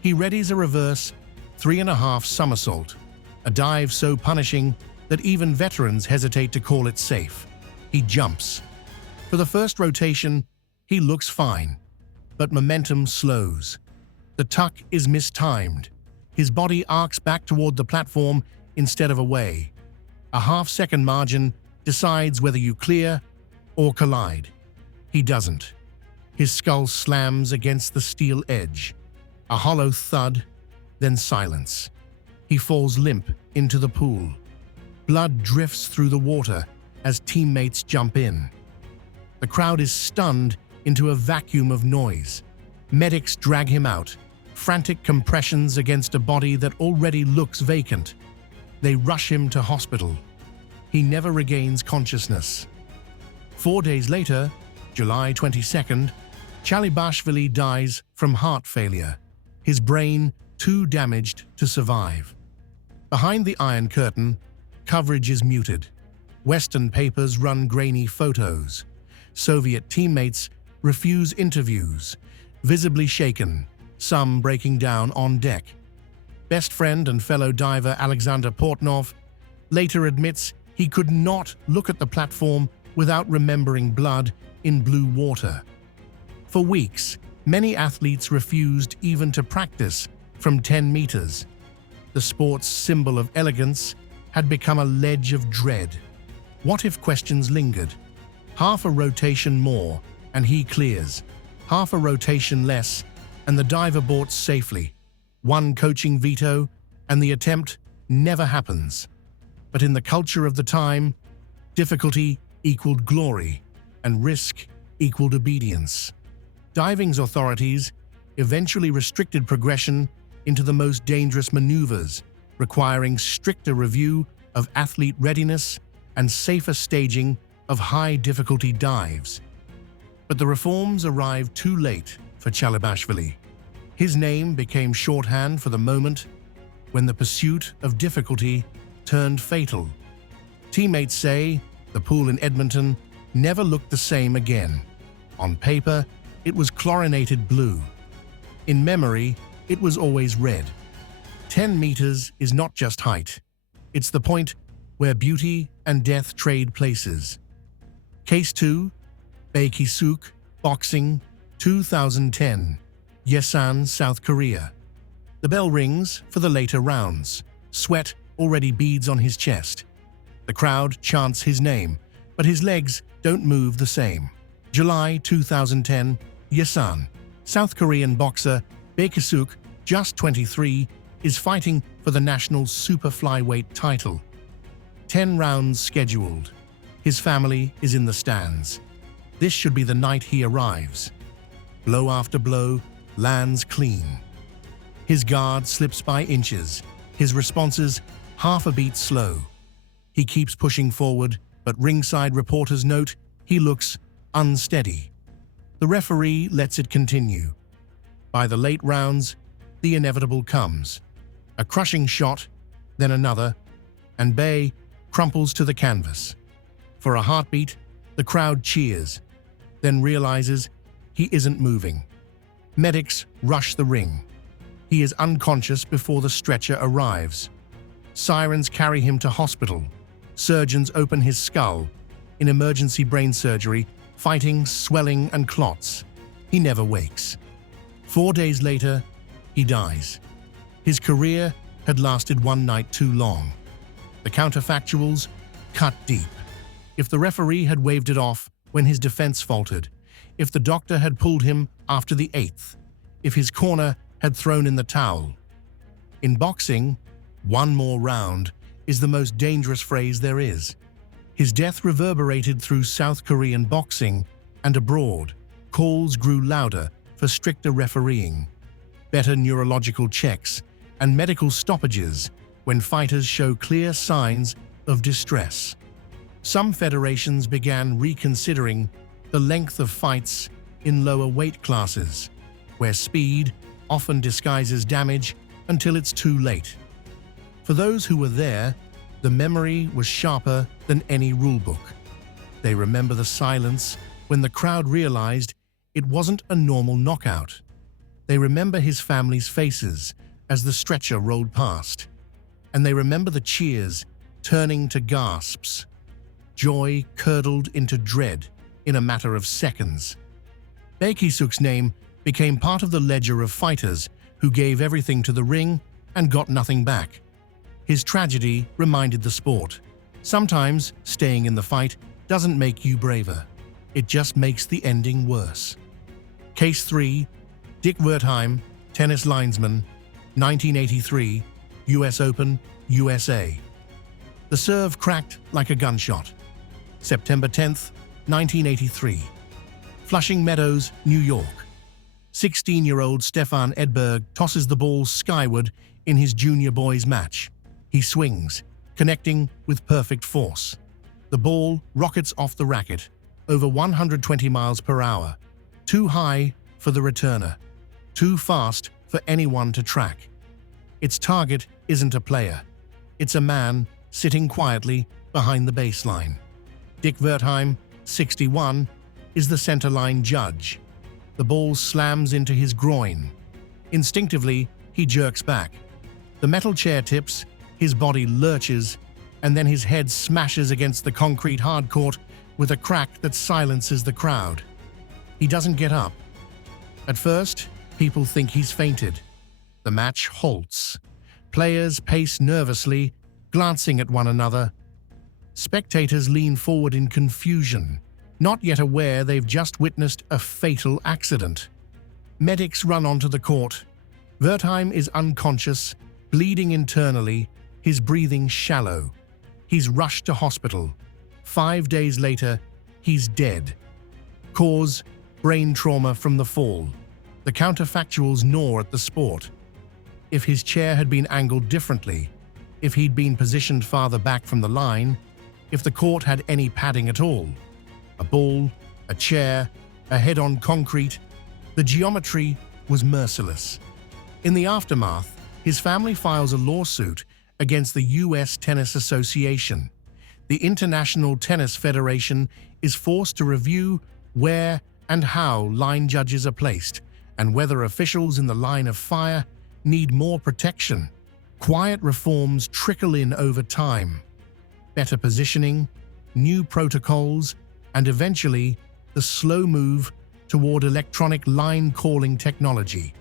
He readies a reverse 3.5 somersault, a dive so punishing that even veterans hesitate to call it safe. He jumps. For the first rotation, he looks fine, but momentum slows. The tuck is mistimed. His body arcs back toward the platform instead of away. A half-second margin decides whether you clear or collide. He doesn't. His skull slams against the steel edge. A hollow thud, then silence. He falls limp into the pool. Blood drifts through the water as teammates jump in. The crowd is stunned into a vacuum of noise. Medics drag him out, frantic compressions against a body that already looks vacant. They rush him to hospital. He never regains consciousness. 4 days later, July 22nd, Chalibashvili dies from heart failure, his brain too damaged to survive. Behind the Iron Curtain, coverage is muted. Western papers run grainy photos. Soviet teammates refuse interviews, visibly shaken, some breaking down on deck. Best friend and fellow diver Alexander Portnov later admits he could not look at the platform without remembering blood in blue water. For weeks, many athletes refused even to practice from 10 meters. The sport's symbol of elegance had become a ledge of dread. What if questions lingered? Half a rotation more, and he clears. Half a rotation less, and the diver boards safely. One coaching veto, and the attempt never happens. But in the culture of the time, difficulty equaled glory, and risk equaled obedience. Diving's authorities eventually restricted progression into the most dangerous maneuvers, requiring stricter review of athlete readiness and safer staging of high-difficulty dives. But the reforms arrived too late for Chalibashvili. His name became shorthand for the moment when the pursuit of difficulty turned fatal. Teammates say the pool in Edmonton never looked the same again. On paper, it was chlorinated blue. In memory, it was always red. 10 meters is not just height. It's the point where beauty and death trade places. Case 2, Baekhyuk, Boxing, 2010, Yesan, South Korea. The bell rings for the later rounds. Sweat already beads on his chest. The crowd chants his name, but his legs don't move the same. July 2010, Yesan. South Korean boxer Bae Ki-suk, just 23, is fighting for the national super flyweight title. 10 rounds scheduled. His family is in the stands. This should be the night he arrives. Blow after blow lands clean. His guard slips by inches. His responses half a beat slow. He keeps pushing forward, but ringside reporters note he looks unsteady. The referee lets it continue. By the late rounds, the inevitable comes. A crushing shot, then another, and Bae crumples to the canvas. For a heartbeat, the crowd cheers, then realizes he isn't moving. Medics rush the ring. He is unconscious before the stretcher arrives. Sirens carry him to hospital. Surgeons open his skull. In emergency brain surgery, fighting, swelling, and clots. He never wakes. 4 days later, he dies. His career had lasted one night too long. The counterfactuals cut deep. If the referee had waved it off when his defense faltered, if the doctor had pulled him after the 8th, if his corner had thrown in the towel. In boxing, one more round is the most dangerous phrase there is. His death reverberated through South Korean boxing and abroad. Calls grew louder for stricter refereeing, better neurological checks, and medical stoppages when fighters show clear signs of distress. Some federations began reconsidering the length of fights in lower weight classes, where speed often disguises damage until it's too late. For those who were there, the memory was sharper than any rulebook. They remember the silence when the crowd realized it wasn't a normal knockout. They remember his family's faces as the stretcher rolled past. And they remember the cheers turning to gasps. Joy curdled into dread in a matter of seconds. Bae Ki-suk's name became part of the ledger of fighters who gave everything to the ring and got nothing back. His tragedy reminded the sport. Sometimes staying in the fight doesn't make you braver. It just makes the ending worse. Case 3, Dick Wertheim, tennis linesman, 1983, US Open, USA. The serve cracked like a gunshot. September 10th, 1983. Flushing Meadows, New York. 16-year-old Stefan Edberg tosses the ball skyward in his junior boys match. He swings, connecting with perfect force. The ball rockets off the racket, over 120 miles per hour. Too high for the returner, too fast for anyone to track. Its target isn't a player. It's a man sitting quietly behind the baseline. Dick Wertheim, 61, is the centerline judge. The ball slams into his groin. Instinctively, he jerks back. The metal chair tips, his body lurches, and then his head smashes against the concrete hardcourt with a crack that silences the crowd. He doesn't get up. At first, people think he's fainted. The match halts. Players pace nervously, glancing at one another. Spectators lean forward in confusion, not yet aware they've just witnessed a fatal accident. Medics run onto the court. Wertheim is unconscious, bleeding internally, his breathing shallow. He's rushed to hospital. 5 days later, he's dead. Cause: brain trauma from the fall. The counterfactuals gnaw at the sport. If his chair had been angled differently, if he'd been positioned farther back from the line, if the court had any padding at all, a ball, a chair, a head on concrete, the geometry was merciless. In the aftermath, his family files a lawsuit against the U.S. Tennis Association. The International Tennis Federation is forced to review where and how line judges are placed and whether officials in the line of fire need more protection. Quiet reforms trickle in over time. Better positioning, new protocols, and eventually the slow move toward electronic line calling technology.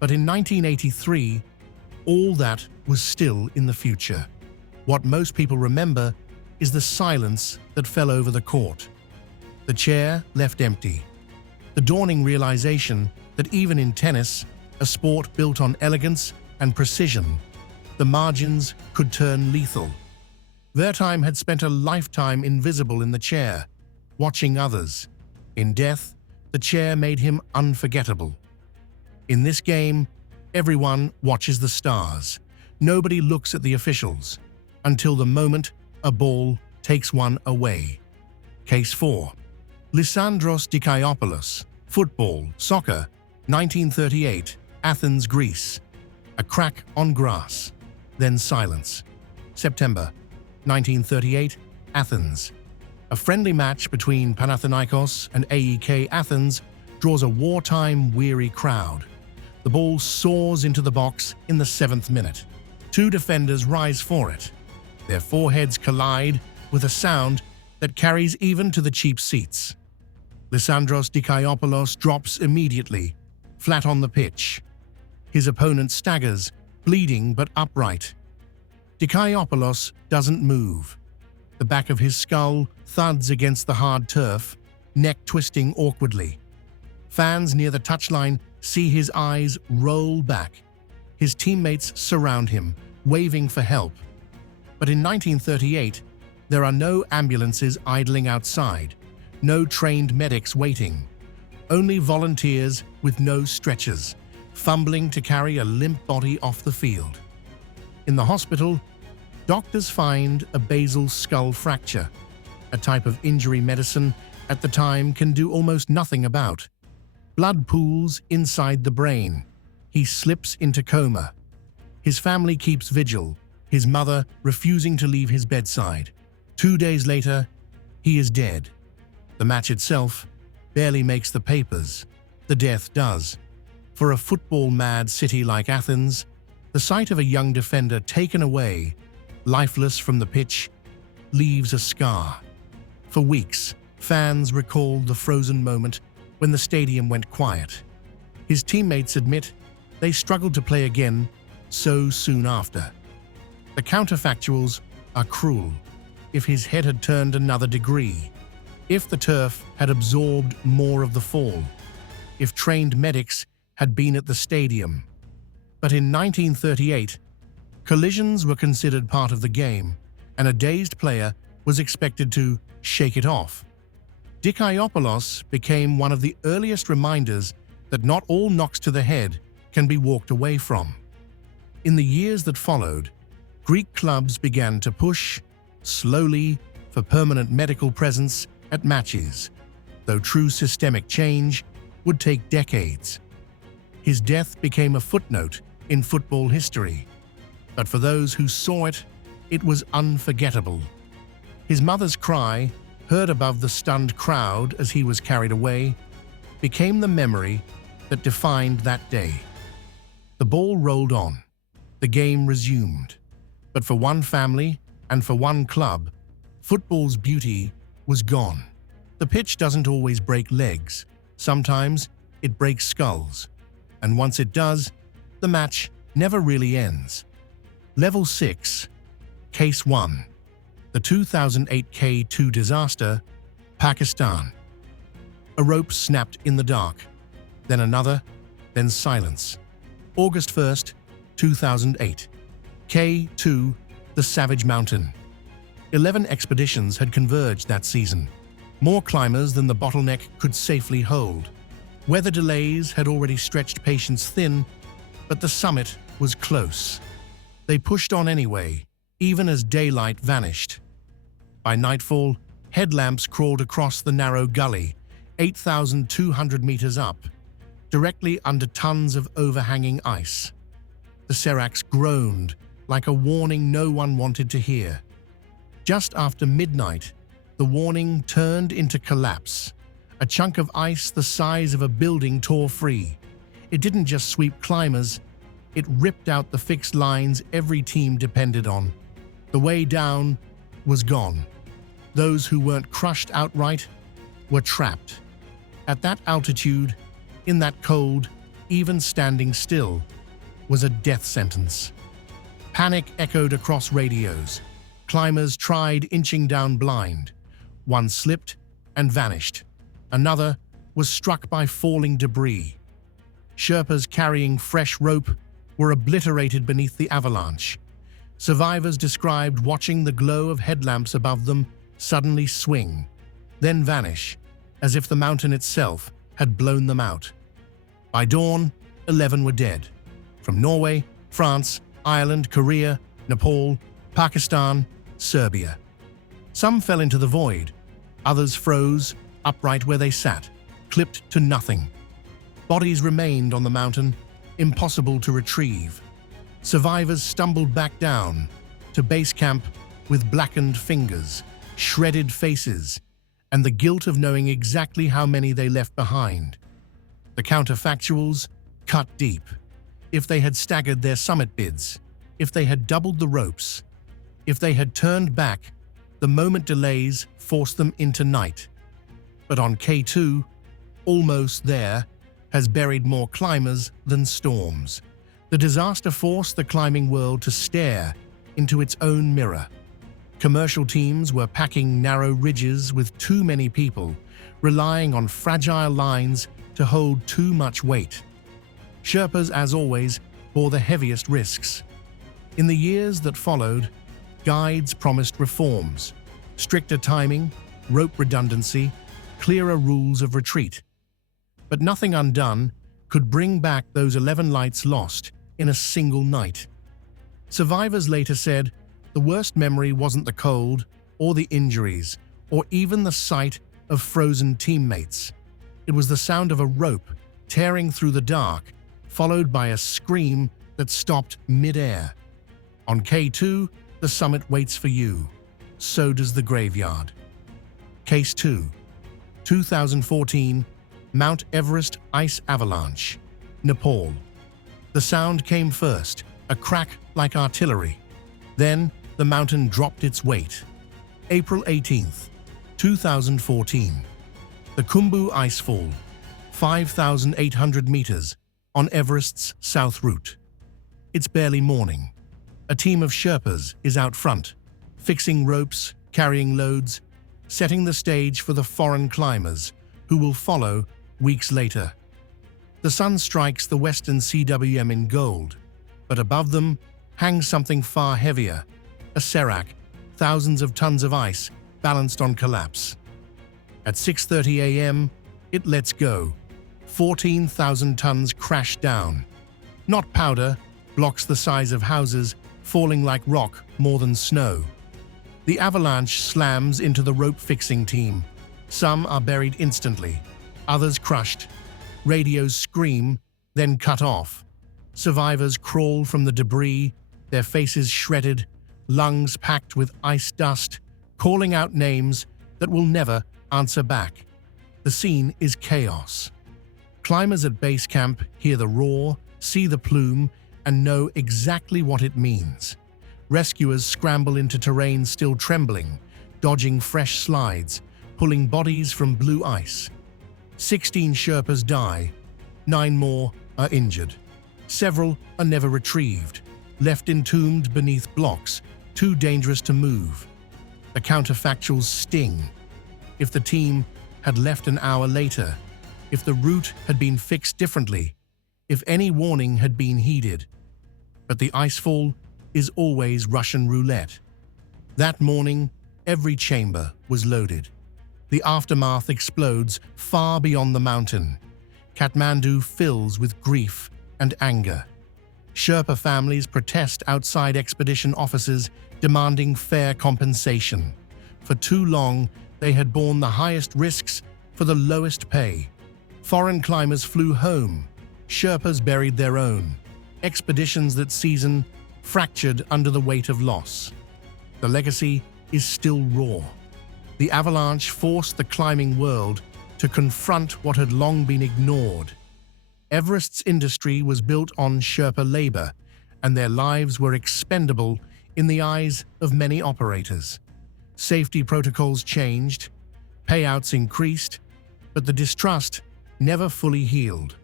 But in 1983, all that was still in the future. What most people remember is the silence that fell over the court. The chair left empty. The dawning realization that even in tennis, a sport built on elegance and precision, the margins could turn lethal. Wertheim had spent a lifetime invisible in the chair, watching others. In death, the chair made him unforgettable. In this game, everyone watches the stars. Nobody looks at the officials until the moment a ball takes one away. Case 4. Lysandros Dikaiopoulos, football, soccer, 1938, Athens, Greece. A crack on grass, then silence. September, 1938, Athens. A friendly match between Panathinaikos and AEK Athens draws a wartime weary crowd. The ball soars into the box in the 7th minute. Two defenders rise for it. Their foreheads collide with a sound that carries even to the cheap seats. Lysandros Dikaiopoulos drops immediately, flat on the pitch. His opponent staggers, bleeding but upright. Dikaiopoulos doesn't move. The back of his skull thuds against the hard turf, neck twisting awkwardly. Fans near the touchline see his eyes roll back. His teammates surround him, waving for help. But in 1938, there are no ambulances idling outside, no trained medics waiting, only volunteers with no stretchers, fumbling to carry a limp body off the field. In the hospital, doctors find a basal skull fracture, a type of injury medicine at the time can do almost nothing about. Blood pools inside the brain. He slips into coma. His family keeps vigil, his mother refusing to leave his bedside. 2 days later, he is dead. The match itself barely makes the papers. The death does. For a football-mad city like Athens, the sight of a young defender taken away, lifeless from the pitch, leaves a scar. For weeks, fans recall the frozen moment when the stadium went quiet. His teammates admit they struggled to play again so soon after. The counterfactuals are cruel. If his head had turned another degree, if the turf had absorbed more of the fall, if trained medics had been at the stadium. But in 1938, collisions were considered part of the game, and a dazed player was expected to shake it off. Dikaiopoulos became one of the earliest reminders that not all knocks to the head can be walked away from. In the years that followed, Greek clubs began to push, slowly, for permanent medical presence at matches, though true systemic change would take decades. His death became a footnote in football history, but for those who saw it, it was unforgettable. His mother's cry, heard above the stunned crowd as he was carried away, became the memory that defined that day. The ball rolled on. The game resumed. But for one family and for one club, football's beauty was gone. The pitch doesn't always break legs. Sometimes it breaks skulls. And once it does, the match never really ends. Level 6, Case 1. The 2008 K2 disaster, Pakistan. A rope snapped in the dark, then another, then silence. August 1st, 2008. K2, the Savage Mountain. 11 expeditions had converged that season, more climbers than the bottleneck could safely hold. Weather delays had already stretched patience thin, but the summit was close. They pushed on anyway, even as daylight vanished. By nightfall, headlamps crawled across the narrow gully, 8,200 meters up, directly under tons of overhanging ice. The seracs groaned like a warning no one wanted to hear. Just after midnight, the warning turned into collapse. A chunk of ice the size of a building tore free. It didn't just sweep climbers, it ripped out the fixed lines every team depended on. The way down was gone. Those who weren't crushed outright were trapped. At that altitude, in that cold, even standing still was a death sentence. Panic echoed across radios. Climbers tried inching down blind. One slipped and vanished. Another was struck by falling debris. Sherpas carrying fresh rope were obliterated beneath the avalanche. Survivors described watching the glow of headlamps above them suddenly swing, then vanish, as if the mountain itself had blown them out. By dawn, 11 were dead. From Norway, France, Ireland, Korea, Nepal, Pakistan, Serbia. Some fell into the void. Others froze, upright where they sat, clipped to nothing. Bodies remained on the mountain, impossible to retrieve. Survivors stumbled back down to base camp with blackened fingers, shredded faces, and the guilt of knowing exactly how many they left behind. The counterfactuals cut deep. If they had staggered their summit bids, if they had doubled the ropes, if they had turned back, the moment delays forced them into night. But on K2, almost there, has buried more climbers than storms. The disaster forced the climbing world to stare into its own mirror. Commercial teams were packing narrow ridges with too many people, relying on fragile lines to hold too much weight. Sherpas, as always, bore the heaviest risks. In the years that followed, guides promised reforms, stricter timing, rope redundancy, clearer rules of retreat. But nothing undone could bring back those 11 lights lost in a single night. Survivors later said the worst memory wasn't the cold or the injuries or even the sight of frozen teammates. It was the sound of a rope tearing through the dark, followed by a scream that stopped mid-air. On K2, the summit waits for you. So does the graveyard. Case 2, 2014, Mount Everest Ice Avalanche, Nepal. The sound came first, a crack like artillery. Then, the mountain dropped its weight. April 18th, 2014. The Khumbu Icefall, 5,800 meters, on Everest's south route. It's barely morning. A team of Sherpas is out front, fixing ropes, carrying loads, setting the stage for the foreign climbers who will follow weeks later. The sun strikes the western CWM in gold, but above them hangs something far heavier, a serac, thousands of tons of ice balanced on collapse. At 6:30 a.m., it lets go. 14,000 tons crash down. Not powder, blocks the size of houses, falling like rock more than snow. The avalanche slams into the rope-fixing team. Some are buried instantly, others crushed. Radios scream, then cut off. Survivors crawl from the debris, their faces shredded, lungs packed with ice dust, calling out names that will never answer back. The scene is chaos. Climbers at base camp hear the roar, see the plume, and know exactly what it means. Rescuers scramble into terrain still trembling, dodging fresh slides, pulling bodies from blue ice. 16 Sherpas die, 9 more are injured. Several are never retrieved, left entombed beneath blocks, too dangerous to move. The counterfactuals sting. If the team had left an hour later, if the route had been fixed differently, if any warning had been heeded. But the icefall is always Russian roulette. That morning, every chamber was loaded. The aftermath explodes far beyond the mountain. Kathmandu fills with grief and anger. Sherpa families protest outside expedition offices demanding fair compensation. For too long, they had borne the highest risks for the lowest pay. Foreign climbers flew home. Sherpas buried their own. Expeditions that season fractured under the weight of loss. The legacy is still raw. The avalanche forced the climbing world to confront what had long been ignored. Everest's industry was built on Sherpa labor, and their lives were expendable in the eyes of many operators. Safety protocols changed, payouts increased, But the distrust never fully healed.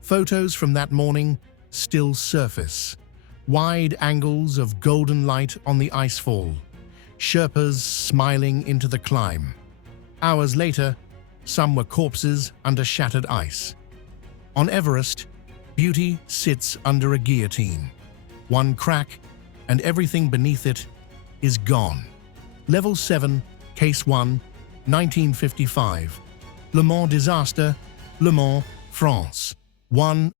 Photos from that morning still surface. Wide angles of golden light on the icefall. Sherpas smiling into the climb. Hours later, some were corpses under shattered ice. On Everest, beauty sits under a guillotine. One crack, and everything beneath it is gone. Level 7, Case 1, 1955. Le Mans disaster, Le Mans, France. 1